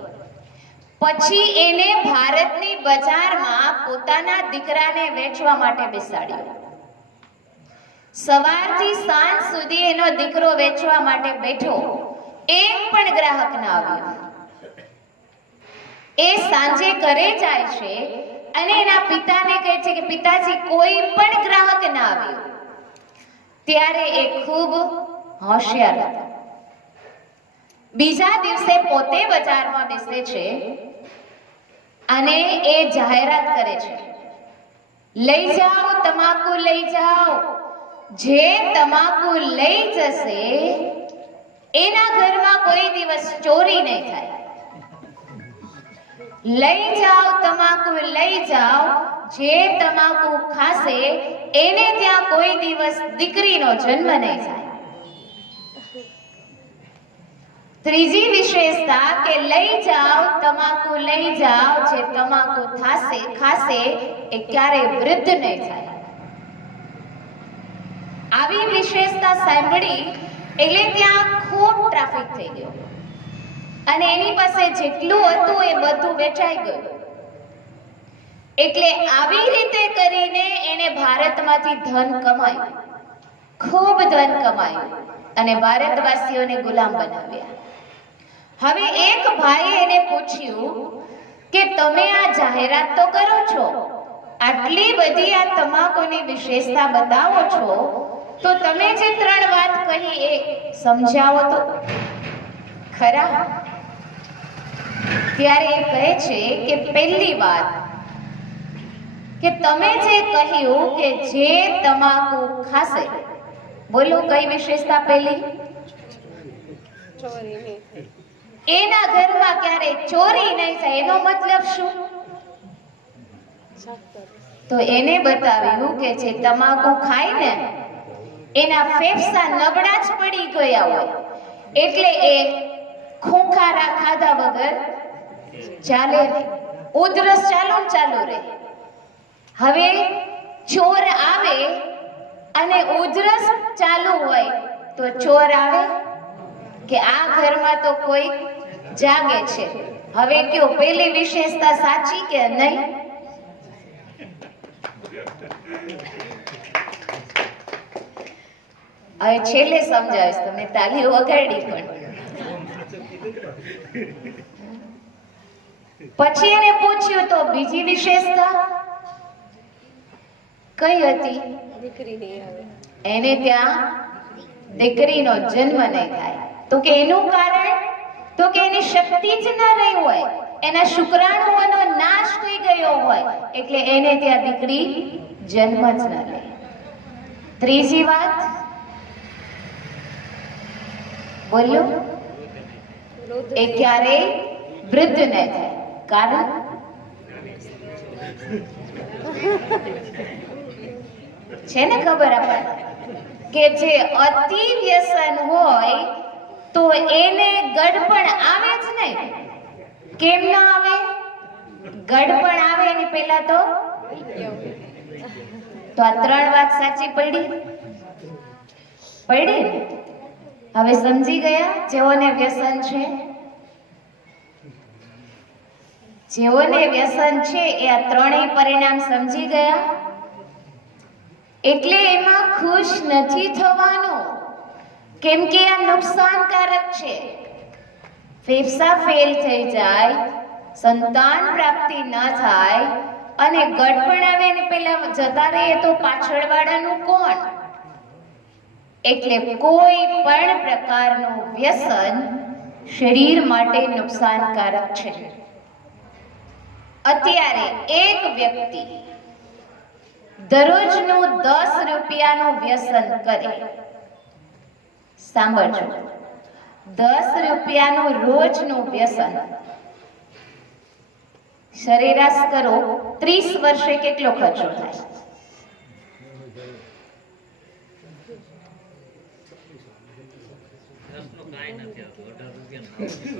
પછી એને ભારતની બજારમાં પોતાના દીકરાને વેચવા માટે બેસાડ્યો. સવારથી સાંજ સુધી એનો દીકરો વેચવા માટે બેઠો, એક પણ ગ્રાહક ના આવ્યો. એ સાંજે ઘરે જાય છે અને એના પિતાને કહે છે કે પિતાજી કોઈ પણ ગ્રાહક ના આવ્યો. ત્યારે એ ખૂબ હોશિયાર હતા. બીજા દિવસે પોતે બજારમાં બેસે છે અને એ જાહેરાત કરે છે, લઈ જાઓ તમાકુ લઈ જાઓ, જે તમાકુ લઈ જશે એના ઘરમાં કોઈ દિવસ ચોરી નહીં થાય. લઈ જાઓ તમાકુ લઈ જાઓ, જે તમાકુ ખાશે એને ત્યાં કોઈ દિવસ દીકરીનો જન્મ નહીં થાય. ત્રીજી વિશેષતા કે લઈ જાઓ તમાકુ લઈ જાઓ, જે તમાકુ ખાશે એ ક્યારેય વૃદ્ધ નહીં થાય. આવી વિશેષતા સાંભળી એટલે ત્યાં ખૂબ ટ્રાફિક થઈ ગયો અને એની પાસે જેટલું હતું એ બધું વેચાઈ ગયું. એટલે આવી રીતે કરીને એને ભારતમાંથી ધન કમાયું, ખૂબ ધન કમાયું અને ભારતવાસીઓને ગુલામ બનાવ્યા. હવે એક ભાઈએ એને પૂછ્યું કે તમે આ જાહેરાત તો કરો છો, આટલી બધી આ તમાકુની વિશેષતા બતાવો છો, તો તમે જે 3 વાત કહી એ સમજાવો તો ખરા. ત્યારે એ કહે છે કે પહેલી વાત કે તમે જે કહ્યું કે જે તમાકુ ખાશે, બોલો કઈ વિશેષતા પહેલી? એના ઘરમાં ક્યારે ચોરી નહીં થાય. એનો મતલબ શું? તો એને બતાવ્યું કે જે તમાકુ ખાય ને એના ફેફસા નબળા જ પડી ગયા હોય, એટલે એ ખોખારા ખાધા વગર ચાલે નહીં, ઉધરસ ચાલુ રહે. હવે ચોર આવે અને ઉધરસ ચાલુ હોય તો ચોર આવે કે આ ઘરમાં તો કોઈ જાગે છે. હવે કયો પેલી વિશેષતા સાચી કે નહીં? હવે છેલ્લે સમજાવીશ તમને, તાલીઓ વગાડી પણ. પછી એને પૂછ્યું તો બીજી વિશેષતા કઈ હતી? એને ત્યાં દીકરીનો જન્મ નહીં થાય. તો કે એનું કારણ તો કે એની શક્તિ જ ન રહી હોય, એના શુક્રાણુઓનો નાશ થઈ ગયો હોય, એટલે એને ત્યાં દીકરી જન્મ જ ન લે. ત્રીજી વાત બોલો, એ ક્યારેય વૃદ્ધ ન થાય. કારણ છે ને ખબર આપણને કે જે અતિ વ્યસન હોય તો એને ગડપણ આવે જ નહીં. કેમ ન આવે? ગડપણ આવે એની પહેલા તો આ ત્રણ વાત સાચી પડી ને? હવે સમજી ગયા જેઓને વ્યસન છે? જેઓને વ્યસન છે એ આ ત્રણેય પરિણામ સમજી ગયા. એટલે એમાં ખુશ નથી થવાનું, કેમ કે આ નુકસાનકારક છે. ફેફસા ફેલ થઈ જાય, સંતાન પ્રાપ્તિ ન થાય અને ગડપણ આવે ને પેલા જતા રહીએ તો પાછળવાળાનું કોણ? એટલે કોઈ પણ પ્રકારનું વ્યસન શરીર માટે નુકસાનકારક છે. અત્યારે એક વ્યક્તિ દરરોજનું 10 રૂપિયાનું વ્યસન કરે, સાંભળજો, 10 રૂપિયાનું રોજનું વ્યસન, સરેરાશ કરો 30 વર્ષે કેટલો ખર્ચો થાય?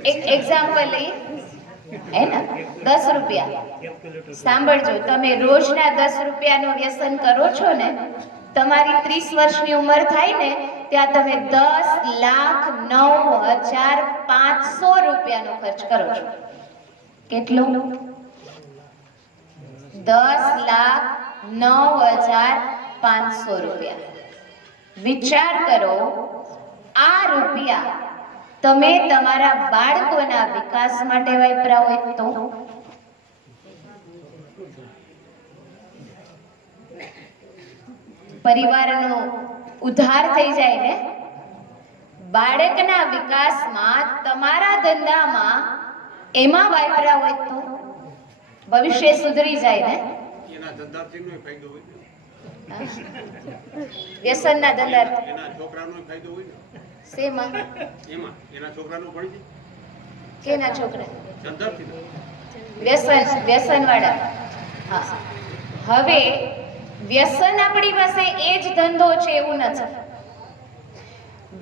એક એક્ઝામ્પલ લઈએ હે ને, 10 રૂપિયા. સાંભળજો, તમે રોજના 10 રૂપિયાનું વ્યસન કરો છો ને, તમારી 30 વર્ષની ઉંમર થાય ને ત્યાં તમે 10,09,500 રૂપિયાનો ખર્ચ કરો છો. કેટલો? 10,09,500 રૂપિયા. વિચાર કરો, આ રૂપિયા તમે તમારા બાળકોના વિકાસ માટે વાપરા હોય તો? પરિવારનો ઉદ્ધાર થઈ જાય ને? બાળકના વિકાસમાં, તમારા ધંધામાં એમાં વાપરા હોય તો ભવિષ્ય સુધરી જાય ને? એના ધંધાર્થીનો ફાયદો હોય ને, વ્યસનના ધંધા, એના છોકરાનો ફાયદો હોય ને. શેમાં? એમાં એના છોકરાનો પડી જાય. કેના છોકરા? ધંધાર્થીનો. વ્યસન વાળા. હા, હવે વ્યસન આપણી પાસે એ જ ધંધો છે એવું નથી.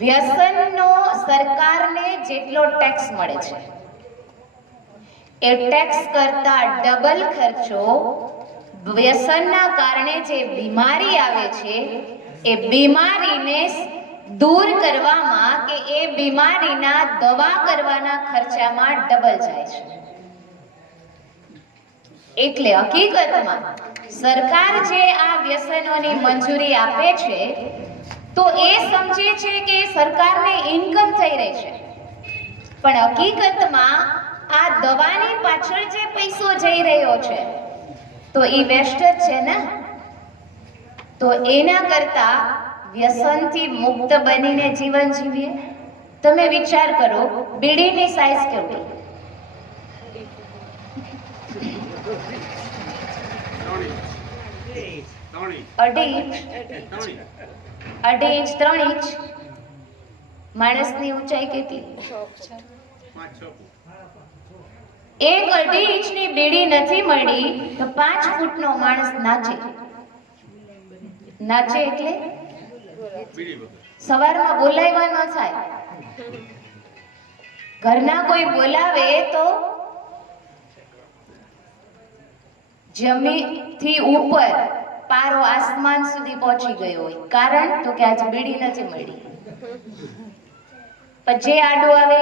વ્યસનનો સરકારને જેટલો ટેક્સ મળે છે એ ટેક્સ કરતા ડબલ ખર્ચો વ્યસનના કારણે જે બીમારી આવે છે એ બીમારીને દૂર કરવામાં કે એ બીમારીના દવા કરવાના ખર્ચામાં ડબલ જાય છે. એટલે હકીકતમાં સરકાર જે આ વ્યસનોની મંજૂરી આપે છે તો એ સમજે છે કે સરકારને ઇન્કમ થઈ રહી છે, પણ હકીકતમાં આ દવાની પાછળ જે પૈસો જઈ રહ્યો છે તો એ વેસ્ટ જ છે ને. તો એના કરતા વ્યસનથી મુક્ત બનીને જીવન જીવીએ. તમે વિચાર કરો, બીડીની સાઈઝ કેવડી? 2.5 ઇંચ, 2.5 ઇંચ, 3 ઇંચ. માણસની ઊંચાઈ કેટલી? 5-6 એક 2.5 ઇંચની બીડી નથી મળી તો 5 ફૂટનો માણસ નાચે. નાચે એટલે સવારમાં બોલાવ્યા ન થાય. ઘરના કોઈ બોલાવે તો જમીનથી ઉપર પારો આસમાન સુધી પહોંચી ગયો હોય. કારણ તો કે આજે બીડી નથી મળી. પણ જે આડો આવે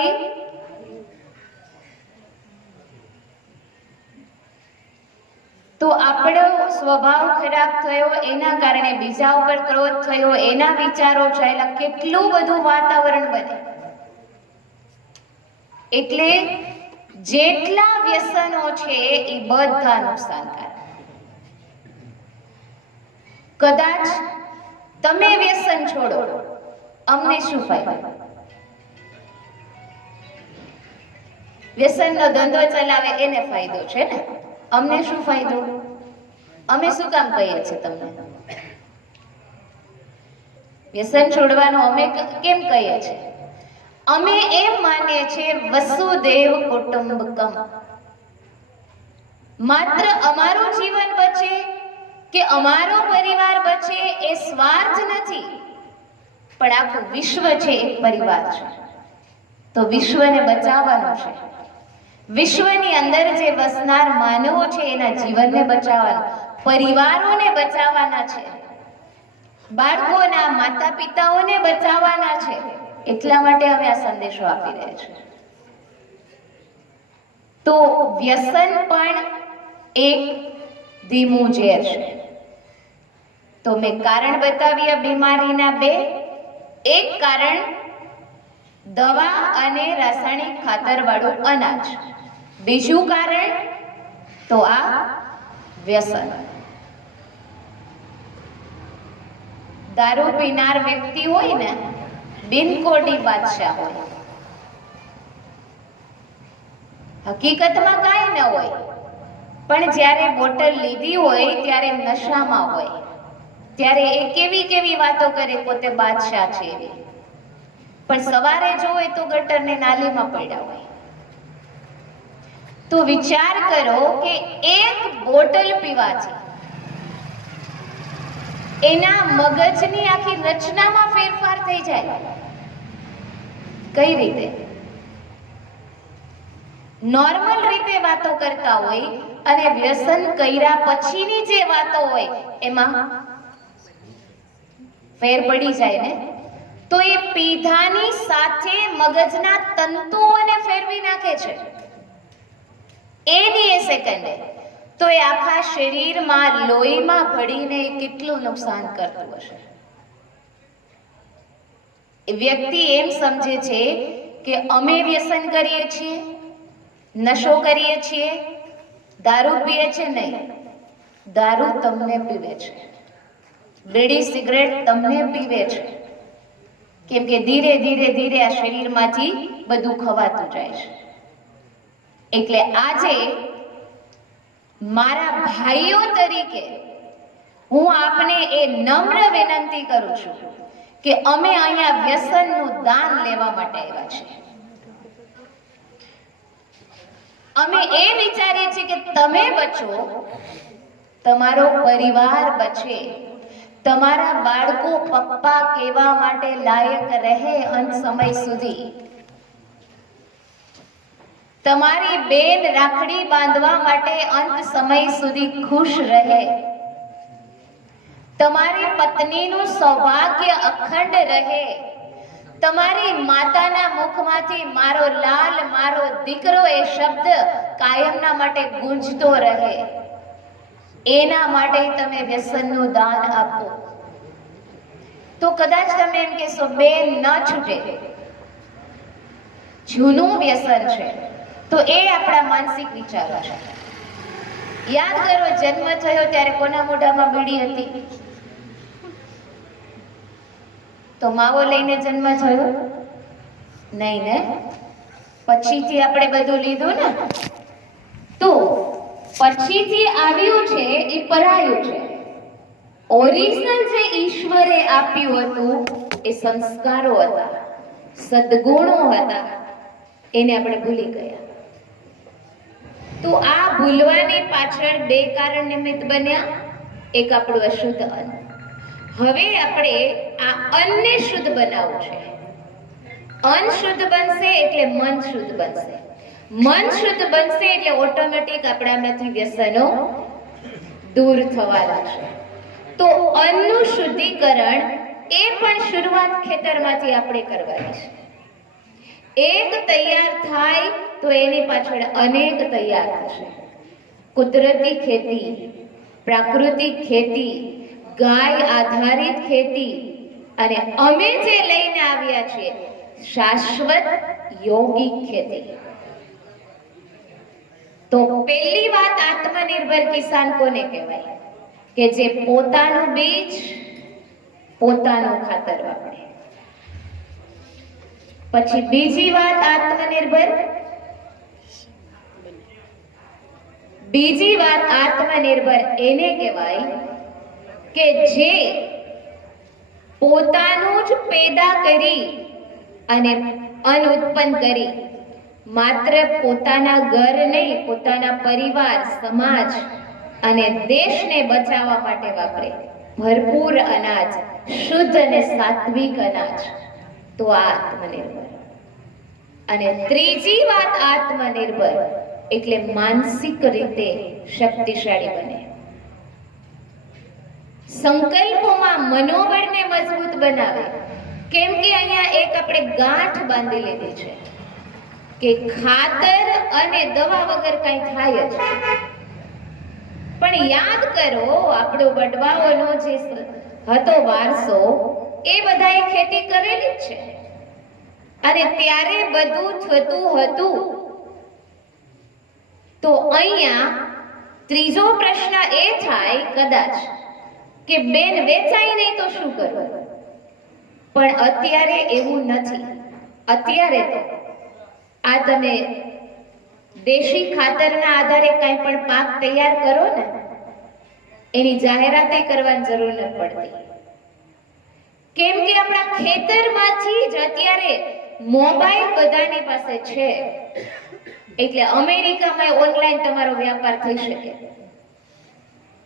તો આપણો સ્વભાવ ખરાબ થયો, એના કારણે બીજા ઉપર ક્રોધ થયો, એના વિચારો ચાલ્યા, કેટલું બધું વાતાવરણ બને. એટલે જેટલા વ્યસનો છે એ બધા નુકસાનકારક. કદાચ તમે વ્યસન છોડો, અમને શું ફાયદો? વ્યસનનો ધંધો ચલાવે એને ફાયદો છે ને, અમને શું ફાયદો? અમે શું કામ કહીએ છીએ તમને? વ્યસન છોડવાનું અમે કેમ કહીએ છીએ? અમે એમ માનીએ છીએ વસુદેવ કુટુંબકમ, માત્ર અમારું જીવન બચે કે અમારો પરિવાર બચે એ સ્વાર્થ નથી, પણ આખું વિશ્વ છે એક પરિવાર છે, તો વિશ્વને બચાવવાનું છે. વિશ્વની અંદર જે વસનાર માનવો છે એના જીવનને બચાવવાનું, પરિવારોને બચાવવાના છે, બાળકોના માતા પિતાઓને બચાવવાના છે. એટલા માટે અમે આ સંદેશો આપી રહ્યા છીએ. તો વ્યસન પણ એક ધીમું ઝેર છે. તો મેં કારણ બતાવ્યા બીમારીના બે. એક કારણ દવા અને રાસાયણિક ખાતર વાળું અનાજ, બીજું કારણ તો આ વ્યસન. દારૂ પીનાર વ્યક્તિ હોય ને, બિનકોડી બાદશાહ હોય, હકીકતમાં કાંઈ ન હોય, પણ જ્યારે બોટલ લીધી હોય ત્યારે નશામાં હોય, ત્યારે એ કેવી કેવી વાતો કરે પોતે બાદશાહ છે એવી, પણ સવારે જોવે તો ગટરની નાલીમાં પડ્યા હોય. તો વિચાર કરો કે એક બોટલ પીવાથી એના મગજની આખી રચનામાં ફેરફાર થઈ જાય. કઈ રીતે? નોર્મલ રીતે વાતો કરતા હોય અને વ્યસન કર્યા પછીની જે વાતો હોય એમાં ફેર પડી જાય ને. તો એ પીધાની સાથે મગજના તંતુઓને ફેરવી નાખે છે એની એ સેકન્ડે. તો એ આખા શરીરમાં લોહીમાં ભળીને કેટલું નુકસાન કરતું હશે. એ વ્યક્તિ એમ સમજે છે કે અમે વ્યસન કરીએ છીએ, નશો કરીએ છીએ, દારૂ પીએ છે. નહીં, દારૂ તમને પીવે છે, બીડી સિગરેટ તમને પીવે છે, કેમ કે ધીરે ધીરે ધીરે આ શરીરમાંથી બધું ખવાતું જાય છે. એટલે આજે મારા ભાઈઓ તરીકે હું આપને એ નમ્ર વિનંતી કરું છું કે અમે અહીંયા વ્યસનનું દાન લેવા માટે આવ્યા છીએ. અમે એ વિચારીએ છીએ કે તમે બચો, તમારો પરિવાર બચે, તમારા બાળકો પપ્પા કહેવા માટે લાયક રહે અંત સમય સુધી, તમારી બેન રાખડી બાંધવા માટે અંત સમય સુધી ખુશ રહે, તમારી પત્નીનું સૌભાગ્ય અખંડ રહે, તમારી માતાના મુખમાંથી મારો લાલ, મારો દીકરો એ શબ્દ કાયમના માટે ગુંજતો રહે, એના માટે તમે વ્યસનનું દાન આપો. તો કદાચ તમે એમ કહેશો બેન ન છૂટે, જૂનું વ્યસન છે, તો એ આપણા માનસિક વિચારો છે. યાદ કરો, જન્મ થયો ત્યારે કોના મોઢામાં બીડી હતી? તો માવો લઈને જન્મ થયો નહીં ને, પછીથી આપણે બધું લીધું ને. તો પછીથી આવ્યું છે એ પરાયું છે. ઓરિજિનલ જે ઈશ્વરે આપ્યું હતું એ સંસ્કારો હતા, સદગુણો હતા, એને આપણે ભૂલી ગયા. તો આ ભૂલવાની પાછળ બે કારણ નિમિત્ત બન્યા. એક આપણું અશુદ્ધ અન્ન. હવે આપણે આ અન્નને શુદ્ધ બનાવવું છે. અન્ન શુદ્ધ બનશે એટલે મન શુદ્ધ બનશે, મન શુદ્ધ બનશે એટલે ઓટોમેટિક આપણામાંથી વ્યસનો દૂર થવા લાગશે. તો અન્નનું શુદ્ધિકરણ એ પણ શરૂઆત ખેતરમાંથી આપણે કરવાની છે. એક તૈયાર થાય તો એની પાછળ અનેક તૈયાર થશે. કુદરતી ખેતી, પ્રાકૃતિક ખેતી, ગાય આધારિત ખેતી, અને અમે જે લઈને આવ્યા છીએ શાશ્વત યોગિક ખેતી. તો પહેલી વાત, આત્મનિર્ભર કિસાન કોને કહેવાય? કે જે પોતાનું બીજ, પોતાનું ખાતર વાપરે. પછી બીજી વાત, આત્મનિર્ભર બીજી વાત આત્મનિર્ભર એને કહેવાય કે જે પોતાનું જ પેદા કરી અને અન્ન ઉત્પન્ન કરી માત્ર પોતાના ઘર નહીં, પોતાના પરિવાર, સમાજ અને દેશને બચાવવા માટે વાપરે ભરપૂર અનાજ, શુદ્ધ અને સાત્વિક અનાજ, તો આ આત્મનિર્ભર. અને ત્રીજી વાત આત્મનિર્ભર એટલે માનસિક રીતે શક્તિશાળી બને, સંકલ્પોમાં મનોબળને મજબૂત બનાવે. કેમ કે અહીંયા એક આપણે ગાંઠ બાંધી લીધી છે કે ખાતર અને દવા વગર કઈ થાય જ. પણ યાદ કરો, આપણો વડવાઓનો જે હતો વારસો, એ બધાએ ખેતી કરેલી જ છે અને ત્યારે બધું થતું હતું. તો અહીંયા ત્રીજો પ્રશ્ન એ થાય કદાચ કે બેન વેચાય નહીં તો શું કરવું? પણ અત્યારે એવું નથી. અત્યારે તો આ તમે દેશી ખાતરના આધારે કંઈ પણ પાક તૈયાર કરો ને, એની જાહેરાત કરવાની જરૂર નથી પડતી. કેમ કે આપણા ખેતરમાંથી જ અત્યારે મોબાઈલ બધાની પાસે છે. એટલે અમેરિકામાં ઓનલાઈન તમારો વ્યાપાર થઈ શકે.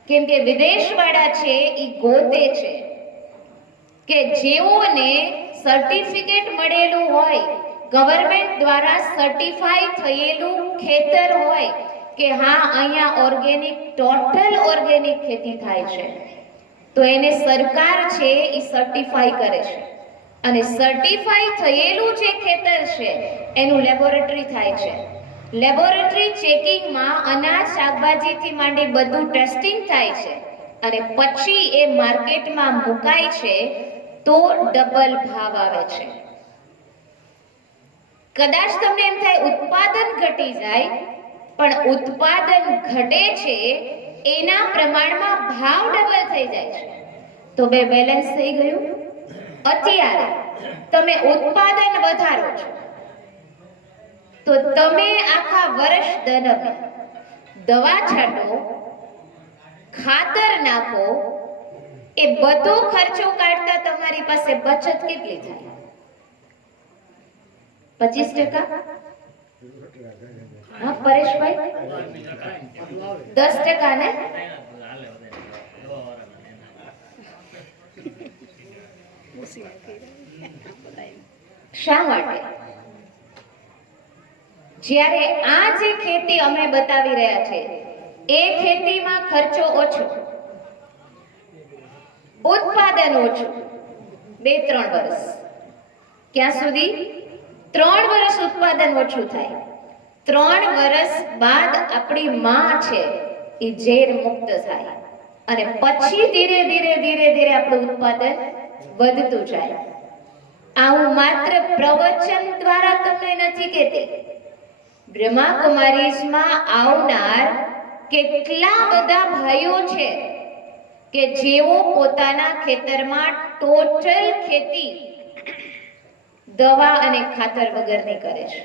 કેમ કે વિદેશવાળા છે એ ગોતે છે કે જેઓને સર્ટિફિકેટ મળેલું હોય, ગવર્મેન્ટ દ્વારા સર્ટિફાઈ થયેલું ખેતર હોય કે હા અહીંયા ઓર્ગેનિક, ટોટલ ઓર્ગેનિક ખેતી થાય છે, તો એને સરકાર છે એ સર્ટિફાઈ કરે છે. અને સર્ટિફાઈ થયેલું જે ખેતર છે એનું લેબોરેટરી થાય છે. લેબોરેટરી ચેકિંગમાં અનાજ, શાકભાજીથી માંડી બધું ટેસ્ટિંગ થાય છે અને પછી એ માર્કેટમાં મુકાય છે તો ડબલ ભાવ આવે છે. કદાચ તમને એમ થાય ઉત્પાદન ઘટી જાય, પણ ઉત્પાદન ઘટે છે એના પ્રમાણમાં ભાવ ડબલ થઈ જાય છે. તો બે બેલેન્સ થઈ ગયું. અત્યારે તમે ઉત્પાદન વધારો છો તો તમે આખા વર્ષ દરમિયાન દવા છાંટો, ખાતર નાખો, એ બધો ખર્ચો કાઢતા તમારી પાસે બચત કેટલી થાય? 25%? હા પરેશભાઈ, 10% ને? શા માટે? જ્યારે આ જે ખેતી અમે બતાવી રહ્યા છે એ ખેતીમાં ખર્ચો ઓછો, ઉત્પાદન ઓછું. 2-3 વર્ષ, ક્યાં સુધી? 3 વર્ષ ઉત્પાદન ઓછું થાય. 3 વર્ષ બાદ આપણી માં છે એ ઝેર મુક્ત થાય અને પછી ધીરે ધીરે ધીરે ધીરે આપણું ઉત્પાદન વધતું જાય. આ હું માત્ર પ્રવચન દ્વારા તમને નથી કહેતી. બ્રહ્માકુમારીઝમાં આવનાર કેટલા બધા ભાઈઓ છે કે જેઓ પોતાના ખેતરમાં ટોટલ ખેતી દવા અને ખાતર વગરની કરે છે.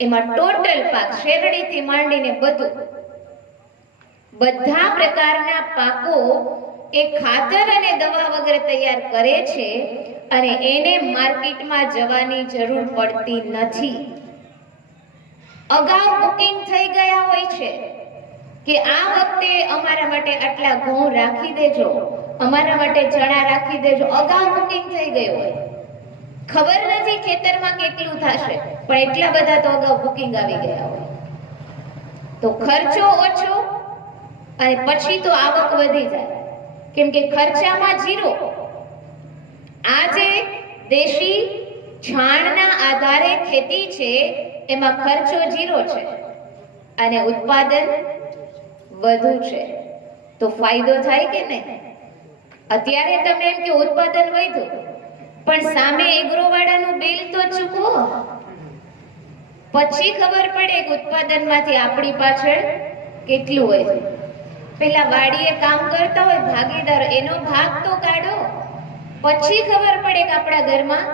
એમાં ટોટલ પાક, શેરડીથી માંડીને બધું, બધા પ્રકારના પાકો એ ખાતર અને દવા વગર તૈયાર કરે છે અને એને માર્કેટમાં જવાની જરૂર પડતી નથી. અગાઉ બુકિંગ થઈ ગયા હોય છે કે આ વખતે અમારા માટે આટલા ઘઉં રાખી દેજો, અમારા માટે ચણા રાખી દેજો. અગાઉ બુકિંગ થઈ ગયું હોય, ખબર નથી ખેતરમાં કેટલું થશે, પણ એટલા બધા તો અગાઉ બુકિંગ આવી ગયા હોય. તો ખર્ચો ઓછો અને પછી તો આવક વધી જાય. કેમ કે ખર્ચામાં જીરો. આ જે દેશી છાણના આધારે ખેતી છે એમાં ખર્ચો જીરો છે અને ઉત્પાદન વધુ છે. તો ફાયદો થાય કે નહીં? અત્યારે તમે એમ કે ઉત્પાદન વધ્યું, પણ સામે એગ્રોવાળાનું બિલ તો ચૂકવો. પછી ખબર પડે કે ઉત્પાદનમાંથી આપણી પાછળ કેટલું હોય. પેલા વાડીએ કામ કરતા હોય ભાગીદારો, એનો ભાગ તો કાઢો, પછી ખબર પડે કે આપણા ઘરમાં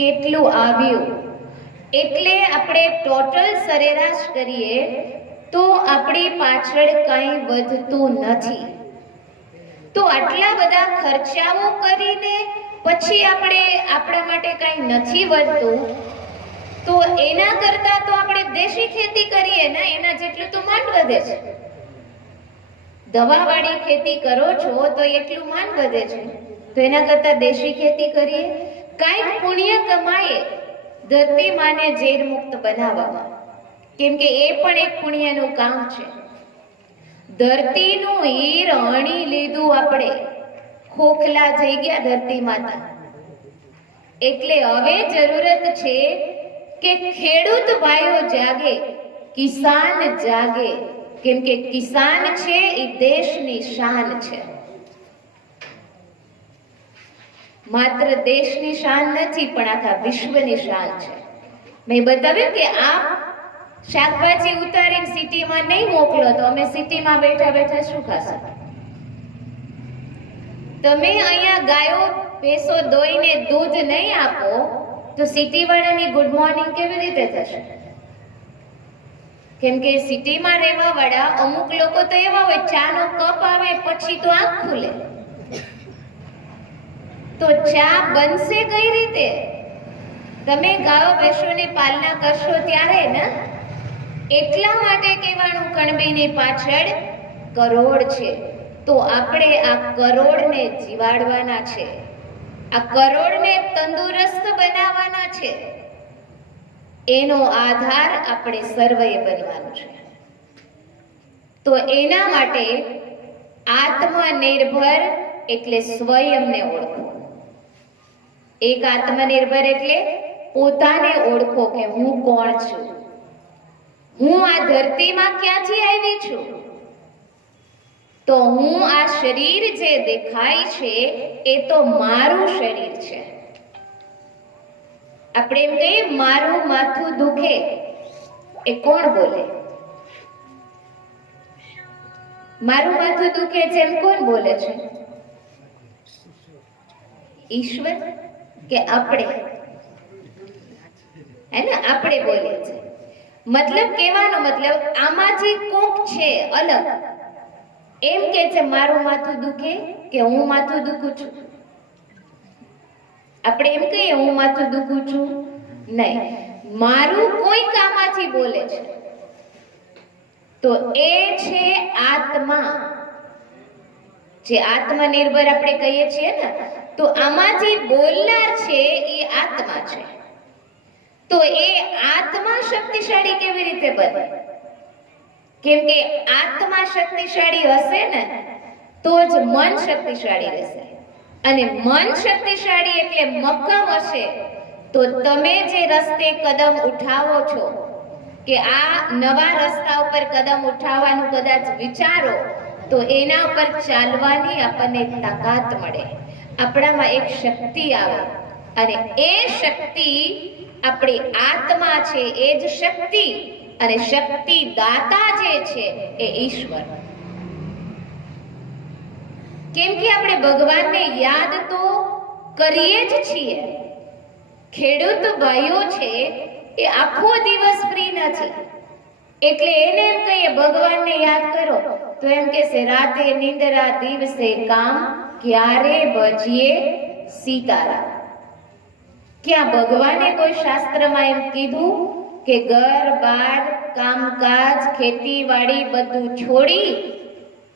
કેટલું આવ્યું. એટલે આપણે ટોટલ સરેરાશ કરીએ તો આપણે આપણી પાછળ કંઈ વધતું નથી. તો આટલા બધા ખર્ચાઓ કરીને પછી આપણા માટે કંઈ નથી વધતું, તો એના કરતા તો આપણે દેશી ખેતી કરીએ ને, એના જેટલું તો માંડ વધે છે. દવાવાળી ખેતી કરો છો તો એટલું માંડ વધે છે, તો એના કરતા દેશી ખેતી કરીએ, કાંઈક પુણ્ય કમાઈએ ધરતી માને ઝેર મુક્ત બનાવવામાં, કેમ કે એ પણ એક પુણ્યનું કામ છે. ધરતીનું હીર હણી લીધું આપણે, ખોખલા થઈ ગયા ધરતી માતા. એટલે હવે જરૂરત છે કે ખેડૂત ભાઈઓ જાગે, કિસાન જાગે, કેમ કે કિસાન છે એ દેશની શાન છે. માત્ર દેશની શાન નથી પણ આખા વિશ્વની શાન છે. મેં બતાવ્યું કે આપ શાકભાજી ઉતારીને સિટીમાં નહીં મોકલો તો અમે સિટીમાં બેઠા બેઠા શું ખાશું? તમે અહીંયા ગાયો ભેંસો દોઈને દૂધ નહીં આપો તો સિટી વાળાની ગુડ મોર્નિંગ કેવી રીતે થશે? કેમ કે સિટીમાં રહેવા વાળા અમુક લોકો તો એવા હોય, ચાનો કપ આવે પછી તો આંખ ખુલે. તો ચા બનશે કઈ રીતે? તમે ગાયો ભેંસોની પાલના કરશો ત્યારે ને. એટલા માટે કહેવાનું કણબીની પાછળ કરોડ છે. તો આપણે આ કરોડને જીવાડવાના છે, આ કરોડને તંદુરસ્ત બનાવવાના છે. એનો આધાર આપણે સર્વે બનવાનું છે. તો એના માટે આત્મનિર્ભર એટલે સ્વયંને ઓળખો. એક આત્મનિર્ભર એટલે પોતાને ઓળખો કે હું કોણ છું, હું આ ધરતીમાં ક્યાંથી આવી છું. તો હું આ શરીર જે દેખાય છે એ તો મારું શરીર છે. આપણે એમ કહીએ મારું માથું દુખે, એ કોણ બોલે? મારું માથું દુખે છે એમ કોણ બોલે છે? ઈશ્વર કે આપણે? હે ને, આપણે બોલીએ છીએ. મતલબ કહેવાનો મતલબ આમાંથી કોક છે અલગ એમ કે છે મારું માથું દુખે કે હું માથું દુખું છું. આપણે એમ કહીએ હું માથું દુખું છું? નહીં, મારું કોઈ કામમાંથી બોલે છે. તો એ છે આત્મા. જે આત્મનિર્ભર આપણે કહીએ છીએ ને, તો આમાંથી બોલનાર છે એ આત્મા છે. તો એ આત્મા શક્તિશાળી કેવી રીતે બને? કેમ કે આત્મા શક્તિશાળી હશે ને તો જ મન શક્તિશાળી રહેશે, અને મન શક્તિશાળી એટલે મક્કમ હશે તો તમે જે રસ્તે કદમ ઉઠાવો છો, કે આ નવા રસ્તા ઉપર કદમ ઉઠાવવાનું કદાચ વિચારો તો એના પર ચાલવાની આપણને તાકાત મળે, આપણામાં એક શક્તિ આવે. અને એ શક્તિ આપણી આત્મા છે, એ જ શક્તિ. અને શક્તિ દાતા જે છે એ ઈશ્વર. કેમ કે આપણે ભગવાનને યાદ તો કરીએ જ છીએ. ખેડૂત ભાઈઓ છે એ આખો દિવસ ફ્રી નથી, એટલે એને એમ કહીએ ભગવાનને યાદ કરો તો એમ કહેશે રાતે નિંદ્રા દિવસે કામ, ક્યારે ભજીએ સીતારામ. ક્યાં ભગવાને કોઈ શાસ્ત્રમાં એમ કીધું કે ઘર બાર કામકાજ ખેતીવાડી બધું છોડી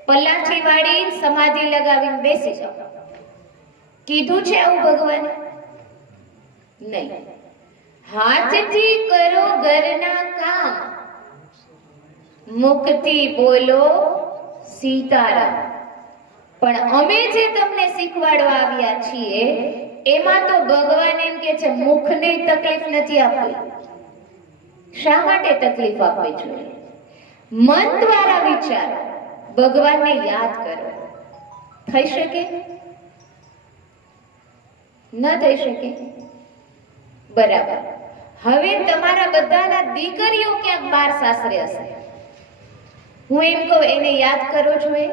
પલાઠી વાળી સમાધિ લગાવીને બેસી જાઓ? કીધું છે આવું ભગવાને? નહીં. હાથથી કરો ઘરના કામ, મુખથી બોલો સીતારામ. પણ અમે જે તમને શીખવાડવા આવ્યા છીએ એમાં તો ભગવાન એમ કે છે મુખને તકલીફ નથી આપવી. શા માટે તકલીફ આપવી જોઈએ? મન દ્વારા વિચારો, ભગવાનને યાદ કરો. થઈ શકે? ન થઈ શકે? બરાબર. હવે તમારા બધાના દીકરીઓ ક્યાંક બાર સાસરે હશે, હું એમ કહું એને યાદ કરો છો? એ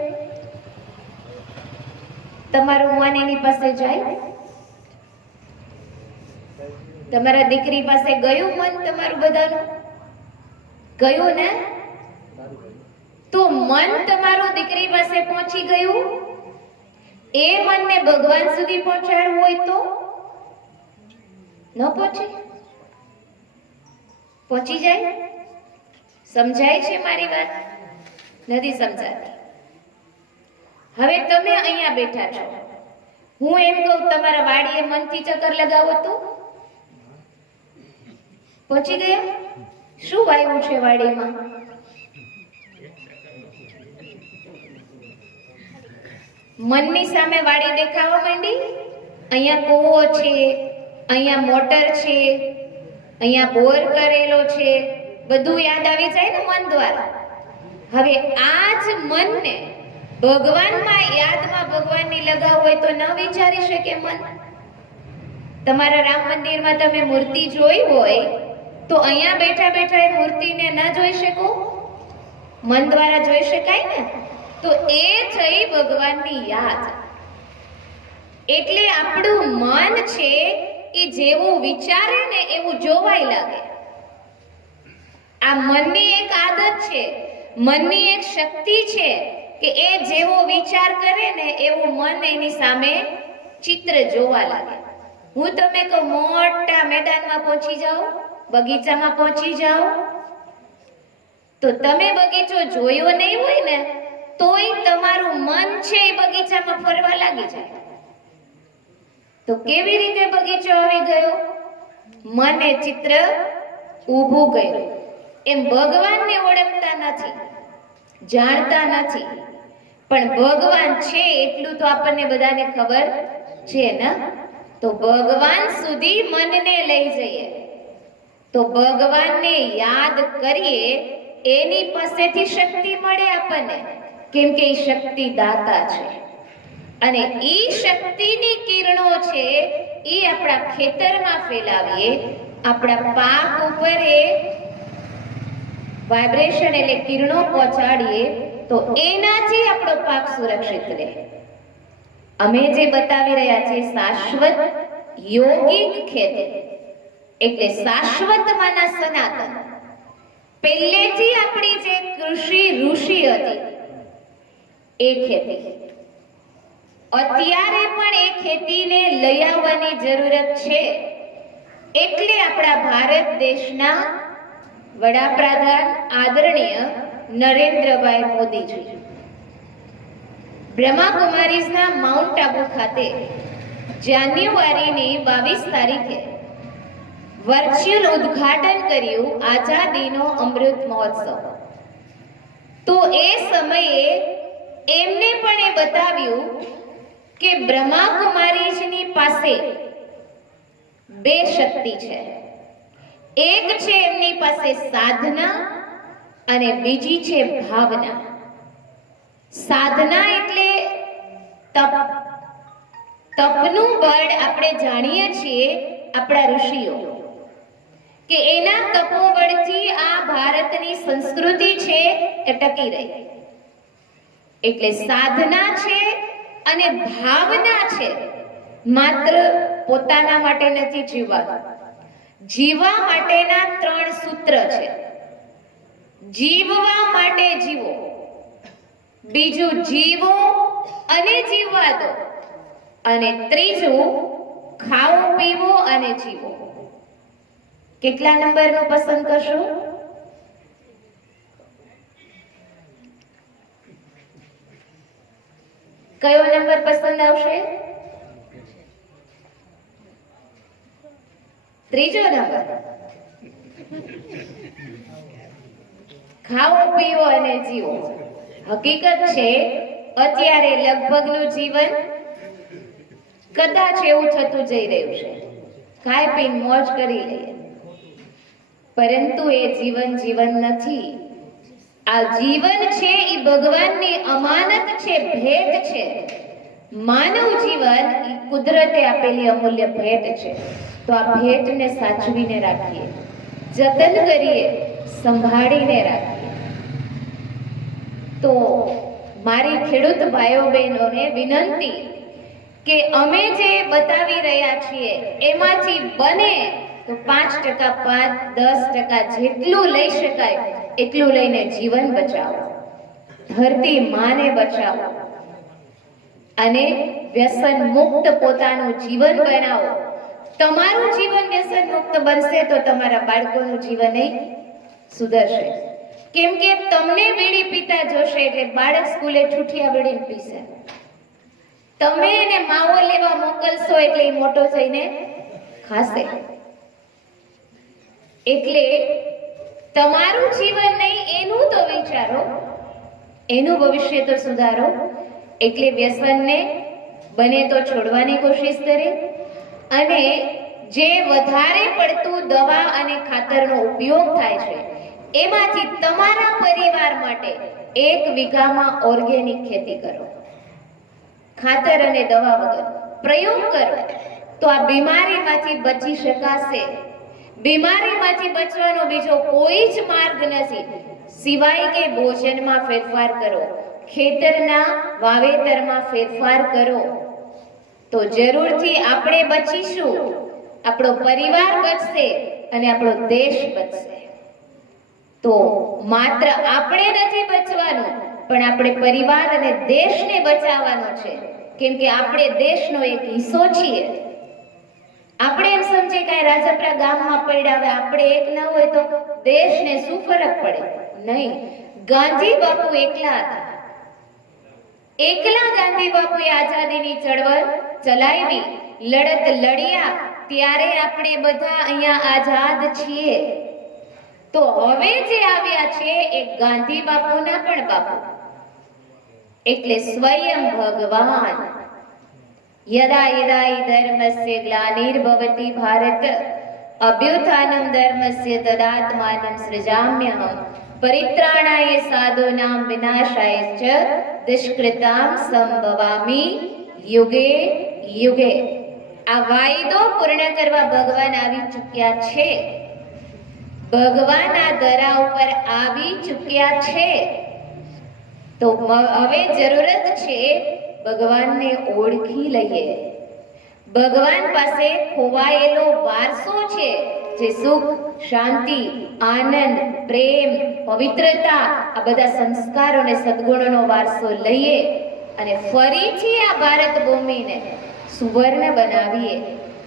તમારું મન એની પાસે જાય? તમારા દીકરી પાસે ગયું મન તમારું બધાનું? ગયું ને? મન તમારું દીકરી પાસે પહોંચી ગયું, એ મનને ભગવાન સુધી પહોંચાડવું હોય તો ન પહોંચી જાય? સમજાય છે મારી વાત? નથી સમજાતી. હવે તમે અહીંયા બેઠા છો, હું એમ કહું તમારા વાડીએ મનથી ચક્કર લગાવો તો પહોંચી ગયા? શું વાવ્યું છે વાડીમાં? મનની સામે વાડી દેખાવા માંડી. અહીંયા કૂવો છે, અહીંયા મોટર છે, અહીંયા બોર કરેલો છે, બધું યાદ આવી જાય ને મન દ્વારા. હવે આ જ મનને ભગવાનમાં યાદમાં ભગવાનની લગાવ હોય તો ન વિચારી શકે મન? તમારા રામ મંદિરમાં તમે મૂર્તિ જોઈ હોય તો અહીંયા બેઠા બેઠા એ મૂર્તિને ન જોઈ શકો? મન દ્વારા જોઈ શકાય ને? તો એ થઈ ભગવાનની યાદ. એટલે આપણું મન છે એ જેવું વિચારે ને એવું જોવાય લાગે. આ મનની એક આદત છે, મનની એક શક્તિ છે કે એ જેવો વિચાર કરે ને એવું મન એની સામે ચિત્ર જોવા લાગે. હું તમે કહું મોટા મેદાનમાં પહોંચી જાઓ, બગીચામાં પહોંચી જાઓ, તો તમે બગીચો જોયો નહીં હોય ને તોય તમારું મન છે એ બગીચામાં ફરવા લાગી જાય. તો કેવી રીતે બગીચો આવી ગયો? મને ચિત્ર ઊભું કર્યું. એમ ભગવાનને ઓળખતા નથી, જાણતા નથી, પણ ભગવાન છે એટલું તો આપણને બધાને ખબર છે ને. તો ભગવાન સુધી મનને લઈ જઈએ, તો ભગવાનને યાદ કરીએ, એની પાસેથી શક્તિ મળે આપણને, કેમ કે એ શક્તિ દાતા છે. અને ઈ શક્તિની કિરણો છે એ આપણા ખેતરમાં ફેલાવીએ, આપણા પાક ઉપર એ વાઇબ્રેશન એટલે કિરણો પહોંચાડીએ તો એનાથી આપણો પાક સુરક્ષિત રહે. અમે જે બતાવી રહ્યા છે શાશ્વત યોગિક ખેતી, એટલે શાશ્વતમાંના સનાતન. પહેલેથી આપણી જે કૃષિ ઋષિ હતી એ ખેતી, અત્યારે પણ એ ખેતીને લઈ આવવાની જરૂરત છે. એટલે આપણા ભારત દેશના વડાપ્રધાન આદરણીય નરેન્દ્રભાઈ મોદીજી બ્રહ્માકુમારીઝના માઉન્ટ આબુ ખાતે જાન્યુઆરીની 22 તારીખે વર્ચ્યુઅલ ઉદ્ઘાટન કર્યું આઝાદીનો અમૃત મહોત્સવ. તો એ સમયે એમને પણ એ બતાવ્યું કે બ્રહ્માકુમારીજની પાસે બે શક્તિ છે. એક છે એમની પાસે સાધના અને બીજી છે ભાવના. સાધના એટલે તપ. તપનું બળ આપણે જાણીએ છીએ આપણા ઋષિઓ કે એના તપોબળથી આ ભારતની સંસ્કૃતિ છે એ ટકી રહી. એટલે સાધના છે અને ભાવના છે. માત્ર પોતાના માટે નથી જીવવાનું, જીવવા માટેના 3 સૂત્ર છે. જીવવા માટે જીવો, બીજું જીવો અને જીવવા દો, અને ત્રીજું ખાઓ પીવો અને જીવો. કેટલા નંબરનું પસંદ કરશો? કયો નંબર પસંદ આવશે? ત્રીજો નંબર. ખાઓ પીવો અને જીવો. હકીકત છે અત્યારે લગભગનું જીવન કદાચ એવું થતું જઈ રહ્યું છે, ખાઈ પીને મોજ કરી લઈએ, પરંતુ એ જીવન નથી. આ જીવન છે એ ભગવાનની અમાનત છે, ભેટ છે. માનવ જીવન એ કુદરતે આપેલી અમૂલ્ય ભેટ છે. તો આ ભેટને સાચવીને રાખીએ, જતન કરીએ, સંભાળીને રાખીએ. તો મારી ખેડૂત ભાઈઓ બહેનોને વિનંતી કે અમે જે બતાવી રહ્યા છીએ એમાંથી બને તો 5%, 5, 10% જેટલું લઈ શકાય એટલું લઈને જીવન બચાવો. ધરતી માને બચાવો અને વ્યસન મુક્ત પોતાનું જીવન બનાવો. તમારું જીવન વ્યસન મુક્ત બનશે તો તમારા બાળકોનું જીવન સુધરશે. કેમ કે તમને બીડી પીતા જોશે એટલે બાળક સ્કૂલે છૂટિયા બીડી પીશે. તમે એને માવો લેવા મોકલશો એટલે એ મોટો થઈને ખાશે. એટલે તમારું જીવન નહીં એનું તો વિચારો, એનું ભવિષ્ય તો સુધારો. એટલે વ્યસનને બને તો છોડવાની કોશિશ કરે અને જે વધારે પડતું દવા અને ખાતરનો ઉપયોગ થાય છે એમાંથી તમારા પરિવાર માટે 1 વીઘામાં ઓર્ગેનિક ખેતી કરો. ખાતર અને દવા વગર પ્રયોગ કરો તો આ બીમારીમાંથી બચી શકાશે. બીમારીમાંથી બચવાનો બીજો કોઈ જ માર્ગ નથી સિવાય કે ભોજનમાં ફેરફાર કરો, ખેતરના વાવેતરમાં ફેરફાર કરો. તો જરૂરથી આપણે બચીશું, આપણો પરિવાર બચશે અને આપણો દેશ બચશે. તો માત્ર આપણે નથી બચવાનું પણ આપણે પરિવાર અને દેશને બચાવવાનો છે. કેમ કે આપણે દેશનો એક હિસ્સો છીએ. આપણે એમ સમજીએ કે રાજપરા ગામમાં પડ્યા, હવે આપણે એક ના હોય તો દેશને શું ફરક પડે? નહીં. ગાંધી બાપુ એકલા હતા. એકલા ગાંધી બાપુએ આઝાદીની ચળવળ ચલાવી, લડત લડ્યા, ત્યારે આપણે બધા અહીંયા આઝાદ છીએ. તો હવે જે આવ્યા છે એ ગાંધી બાપુના પણ બાપુ, એટલે સ્વયં ભગવાન. યદા યદા હિ ધર્મસ્ય ગ્લાનિર્ભવતિ ભારત અભ્યુત્થાનમ ધર્મસ્ય તદાત્માનં સૃજામ્યહમ પરિત્રાણાય સાધૂનાં વિનાશાય ચ દુષ્કૃતાં સંભવામિ યુગે યુગે. આ વાયદો પૂર્ણ કરવા ભગવાન આવી ચૂક્યા છે. ભગવાન આ ધરા ઉપર આવી ચૂક્યા છે. તો હવે જરૂરત છે ભગવાનને ઓળખી લઈએ. ભગવાન પાસે ખોવાયેલો વારસો છે જે સુખ, શાંતિ, આનંદ, પ્રેમ, પવિત્રતા, આ બધા સંસ્કારો અને સદ્ગુણોનો વારસો લઈએ અને ફરીથી આ ભારત ભૂમિને સુવર્ણ બનાવીએ,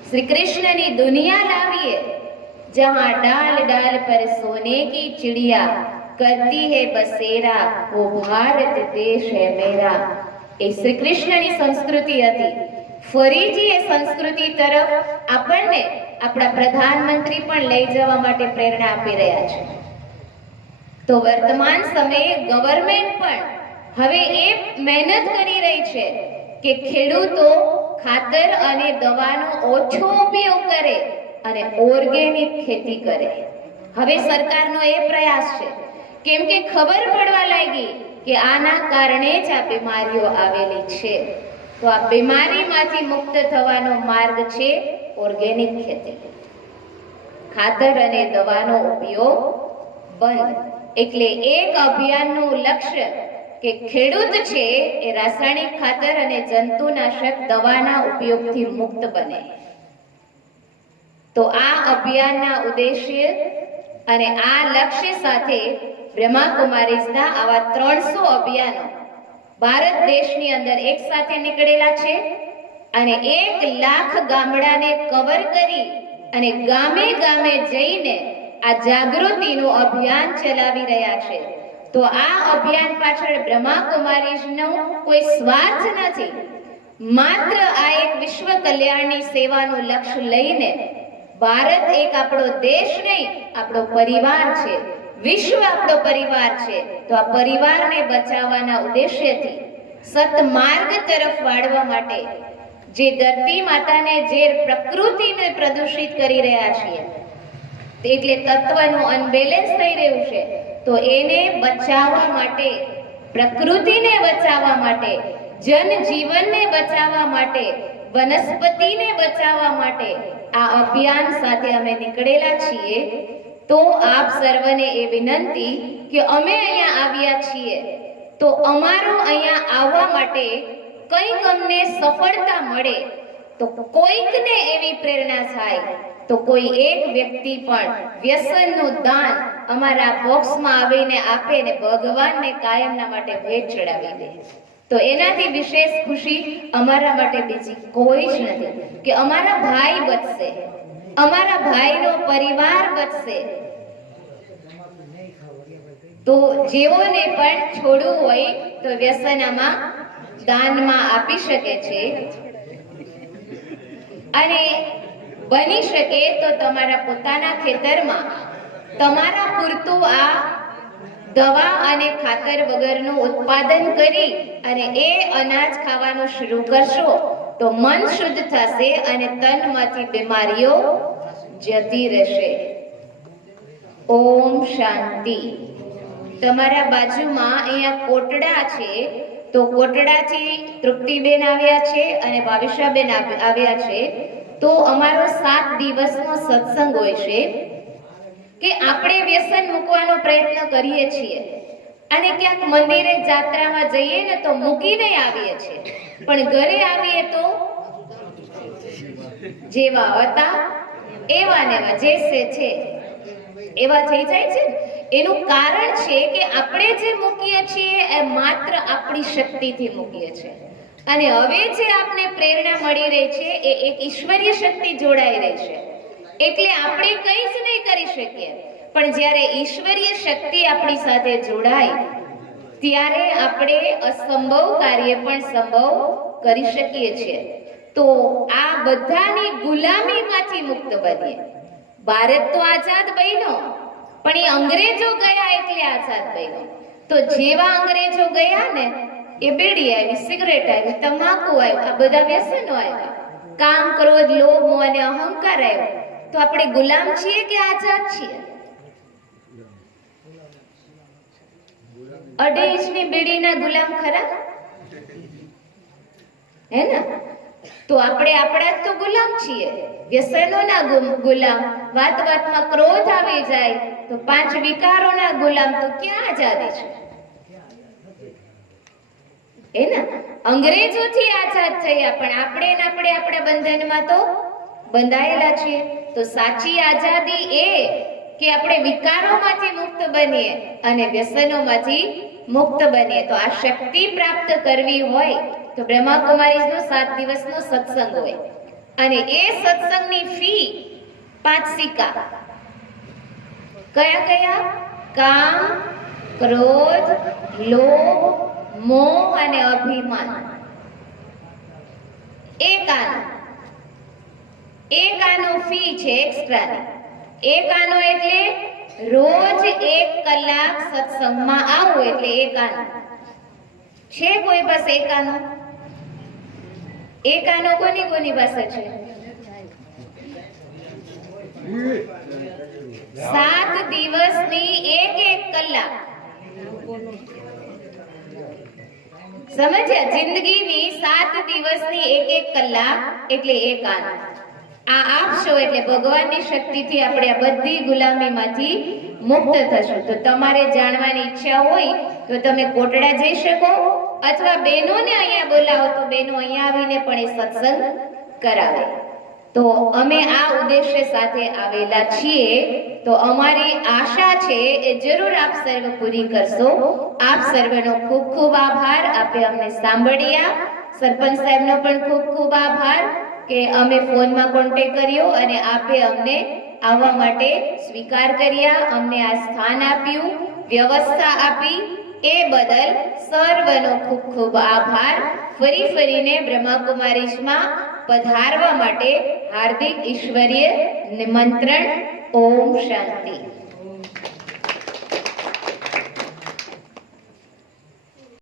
શ્રી કૃષ્ણની દુનિયા લાવીએ, जहां डाल डाल पर सोने की चिड़िया करती है बसेरा वो भारत देश है मेरा. એ શ્રી કૃષ્ણની સંસ્કૃતિ હતી. ફરીથી એ સંસ્કૃતિ તરફ આપણને આપણા પ્રધાનમંત્રી પણ લઈ જવા માટે પ્રેરણા આપી રહ્યા છે. તો વર્તમાન સમયે ગવર્નમેન્ટ પણ હવે એ મહેનત કરી રહી છે કે ખેડૂતો ખાતર અને દવાનો ઓછો ઉપયોગ કરે અને ઓર્ગેનિક ખેતી કરે. હવે સરકારનો એ પ્રયાસ છે. કેમ કે ખબર પડવા લાગી કે આના કારણે જ આ બીમારીઓ આવેલી છે. તો આ બીમારીમાંથી મુક્ત થવાનો માર્ગ છે ઓર્ગેનિક ખેતી. ખાતર અને દવાનો ઉપયોગ બંધ. એટલે એક અભિયાનનું લક્ષ્ય કે ખેડૂત છે એ રાસાયણિક ખાતર અને જંતુનાશક દવાના ઉપયોગથી મુક્ત બને. તો આ અભિયાનના ઉદ્દેશ્ય અને આ લક્ષ્ય સાથે બ્રહ્માકુમારીઝના આવા 300 અભિયાનો ભારત દેશની અંદર એક સાથે નીકળેલા છે અને 1 લાખ ગામડાને કવર કરી અને ગામે ગામે જઈને આ જાગૃતિનું અભિયાન ચલાવી રહ્યા છે. તો આ અભિયાન પાછળ બ્રહ્માકુમારીઝનો કોઈ સ્વાર્થ નથી. માત્ર આ એક વિશ્વ કલ્યાણની સેવાનું લક્ષ્ય લઈને ભારત એક આપણો દેશ નહીં, આપણો પરિવાર છે. વિશ્વ આપણો પરિવાર છે. તો આ પરિવારને બચાવવાના ઉદ્દેશ્યથી સતમાર્ગ તરફ વાળવા માટે જે ધરતી માતાને, જે પ્રકૃતિને પ્રદૂષિત કરી રહ્યા છીએ, એટલે તત્વનું અનબેલેન્સ થઈ રહ્યું છે, તો એને બચાવવા માટે, પ્રકૃતિને બચાવવા માટે, જનજીવનને બચાવવા માટે, વનસ્પતિને બચાવવા માટે આ અભિયાન સાથે અમે નીકળેલા છીએ. તો આપ સર્વને એ વિનંતી કે અમે અહીંયા આવ્યા છીએ તો અમારું અહીંયા આવવા માટે કંઈક અમને સફળતા મળે, તો કોઈકને એવી પ્રેરણા થાય તો કોઈ એક વ્યક્તિ પણ વ્યસનનું દાન અમારા બોક્સમાં આવીને આપે ને ભગવાનને કાયમના માટે ભેટ ચડાવી દે, તો એનાથી વિશેષ ખુશી અમારા માટે બીજી કોઈ જ નથી કે અમારા ભાઈ બચશે, અમારા ભાઈનો પરિવાર બચશે. તો જેઓને પણ છોડવું હોય તો વ્યસનમાં દાનમાં આપી શકે છે, અને બની શકે તો તમારા પોતાના ખેતરમાં તમારા પૂરતું આ દવા અને ખાતર વગરનું ઉત્પાદન કરી અને એ અનાજ ખાવાનું શરૂ કરશો તો મન શુદ્ધ થશે અને તનમાંથી બીમારીઓ જતી રહેશે. ઓમ શાંતિ. તમારા બાજુમાં અહીંયા કોટડા છે, તો કોટડાથી તૃપ્તિબેન આવ્યા છે અને ભાવિશાબેન આવ્યા છે. તો અમારો 7 દિવસનો સત્સંગ હોય છે કે આપણે વ્યસન મૂકવાનો પ્રયત્ન કરીએ છીએ અને ક્યાંક મંદિરે જાત્રામાં જઈએ ને તો મૂકીને આવીએ છીએ, પણ ઘરે આવીએ તો જેવા હતા એવા ને એવા જે છે એવા થઈ જાય છે. એનું કારણ છે કે આપણે જે મૂકીએ છીએ એ માત્ર આપણી શક્તિથી મૂકીએ છીએ, અને હવે જે આપને પ્રેરણા મળી રહી છે એ એક ઈશ્વરીય શક્તિ જોડાઈ રહી છે, એટલે આપણે કંઈ જ નહીં કરી શકીએ. પણ જ્યારે ઈશ્વરીય શક્તિ આપણી સાથે જોડાય ત્યારે આપણે અસંભવ કાર્ય પણ સંભવ કરી શકીએ છીએ. તો આ બધાની ગુલામીમાંથી મુક્ત બનીએ. ભારત તો આઝાદ બન્યો, પણ એ અંગ્રેજો ગયા એટલે આઝાદ બન્યો. તો જેવા અંગ્રેજો ગયા ને એ બીડી આવી, સિગરેટ આવી, તમાકુ આવ્યું, આ બધા વ્યસનો આવ્યા, કામ, ક્રોધ, લોભ, મોહ અને અહંકાર આવ્યો. તો આપણે ગુલામ છીએ કે આઝાદ છીએ? 2.5 ઇંચની બીડીના ગુલામ ખરા? હે ને? તો આપણે આપણા જ તો ગુલામ છીએ, વ્યસનોના ગુલામ. વાત વાતમાં ક્રોધ આવી જાય તો 5 વિકારોના ગુલામ. તો ક્યાં આઝાદી છે? હે ને? અંગ્રેજોથી આઝાદ થયા, પણ આપણે આપણા બંધનમાં તો બંધાયેલા છીએ. તો સાચી આઝાદી એ કે આપણે વિકારોમાંથી મુક્ત બનીએ અને વ્યસનોમાંથી મુક્ત બનીએ. તો આ શક્તિ પ્રાપ્ત કરવી હોય તો બ્રહ્માકુમારીઝનો 7 દિવસનો સત્સંગ હોય, અને એ સત્સંગની ફી 5 સિક્કા. કયા કયા? કામ, ક્રોધ, લોભ, મોહ અને અભિમાન. એક આનો ફી છે એક્સ્ટ્રાની. એક આનો એટલે રોજ 1 કલાક સત્સંગમાં આવો એટલે એક આનો છે. કોઈ પાસે એક આનો? એક આનો કોની પાસે છે? 7 દિવસની 1 કલાક. સમજ્યા? જિંદગીની 7 દિવસની 1 કલાક એટલે એક આનો. આ આપશો એટલે ભગવાનની શક્તિથી આપણે આ બધી ગુલામીમાંથી મુક્ત થશું. તો તમારે જાણવાની ઈચ્છા હોય તો તમે કોટડા જઈ શકો, અથવા બહેનોને અહીંયા બોલાવો તો બહેનો અહીંયા આવીને પણ એ સત્સંગ કરાવે. તો અમે આ ઉદ્દેશ્ય સાથે આવેલા છીએ. તો અમારી આશા છે એ જરૂર આપ સર્વ પૂરી કરશો. આપ સર્વનો ખૂબ ખૂબ આભાર. આપે અમને સાંભળ્યા. સરપંચ સાહેબનો પણ ખૂબ ખૂબ આભાર કે અમે ફોનમાં કોન્ટેક્ટ કર્યો અને આપે અમને આવવા માટે સ્વીકાર કર્યા, અમને આ સ્થાન આપ્યું, વ્યવસ્થા આપી, એ બદલ સર્વનો ખૂબ ખૂબ આભાર. ફરીને બ્રહ્માકુમારીઝમાં પધારવા માટે હાર્દિક ઈશ્વરીય નિમંત્રણ. ઓમ શાંતિ.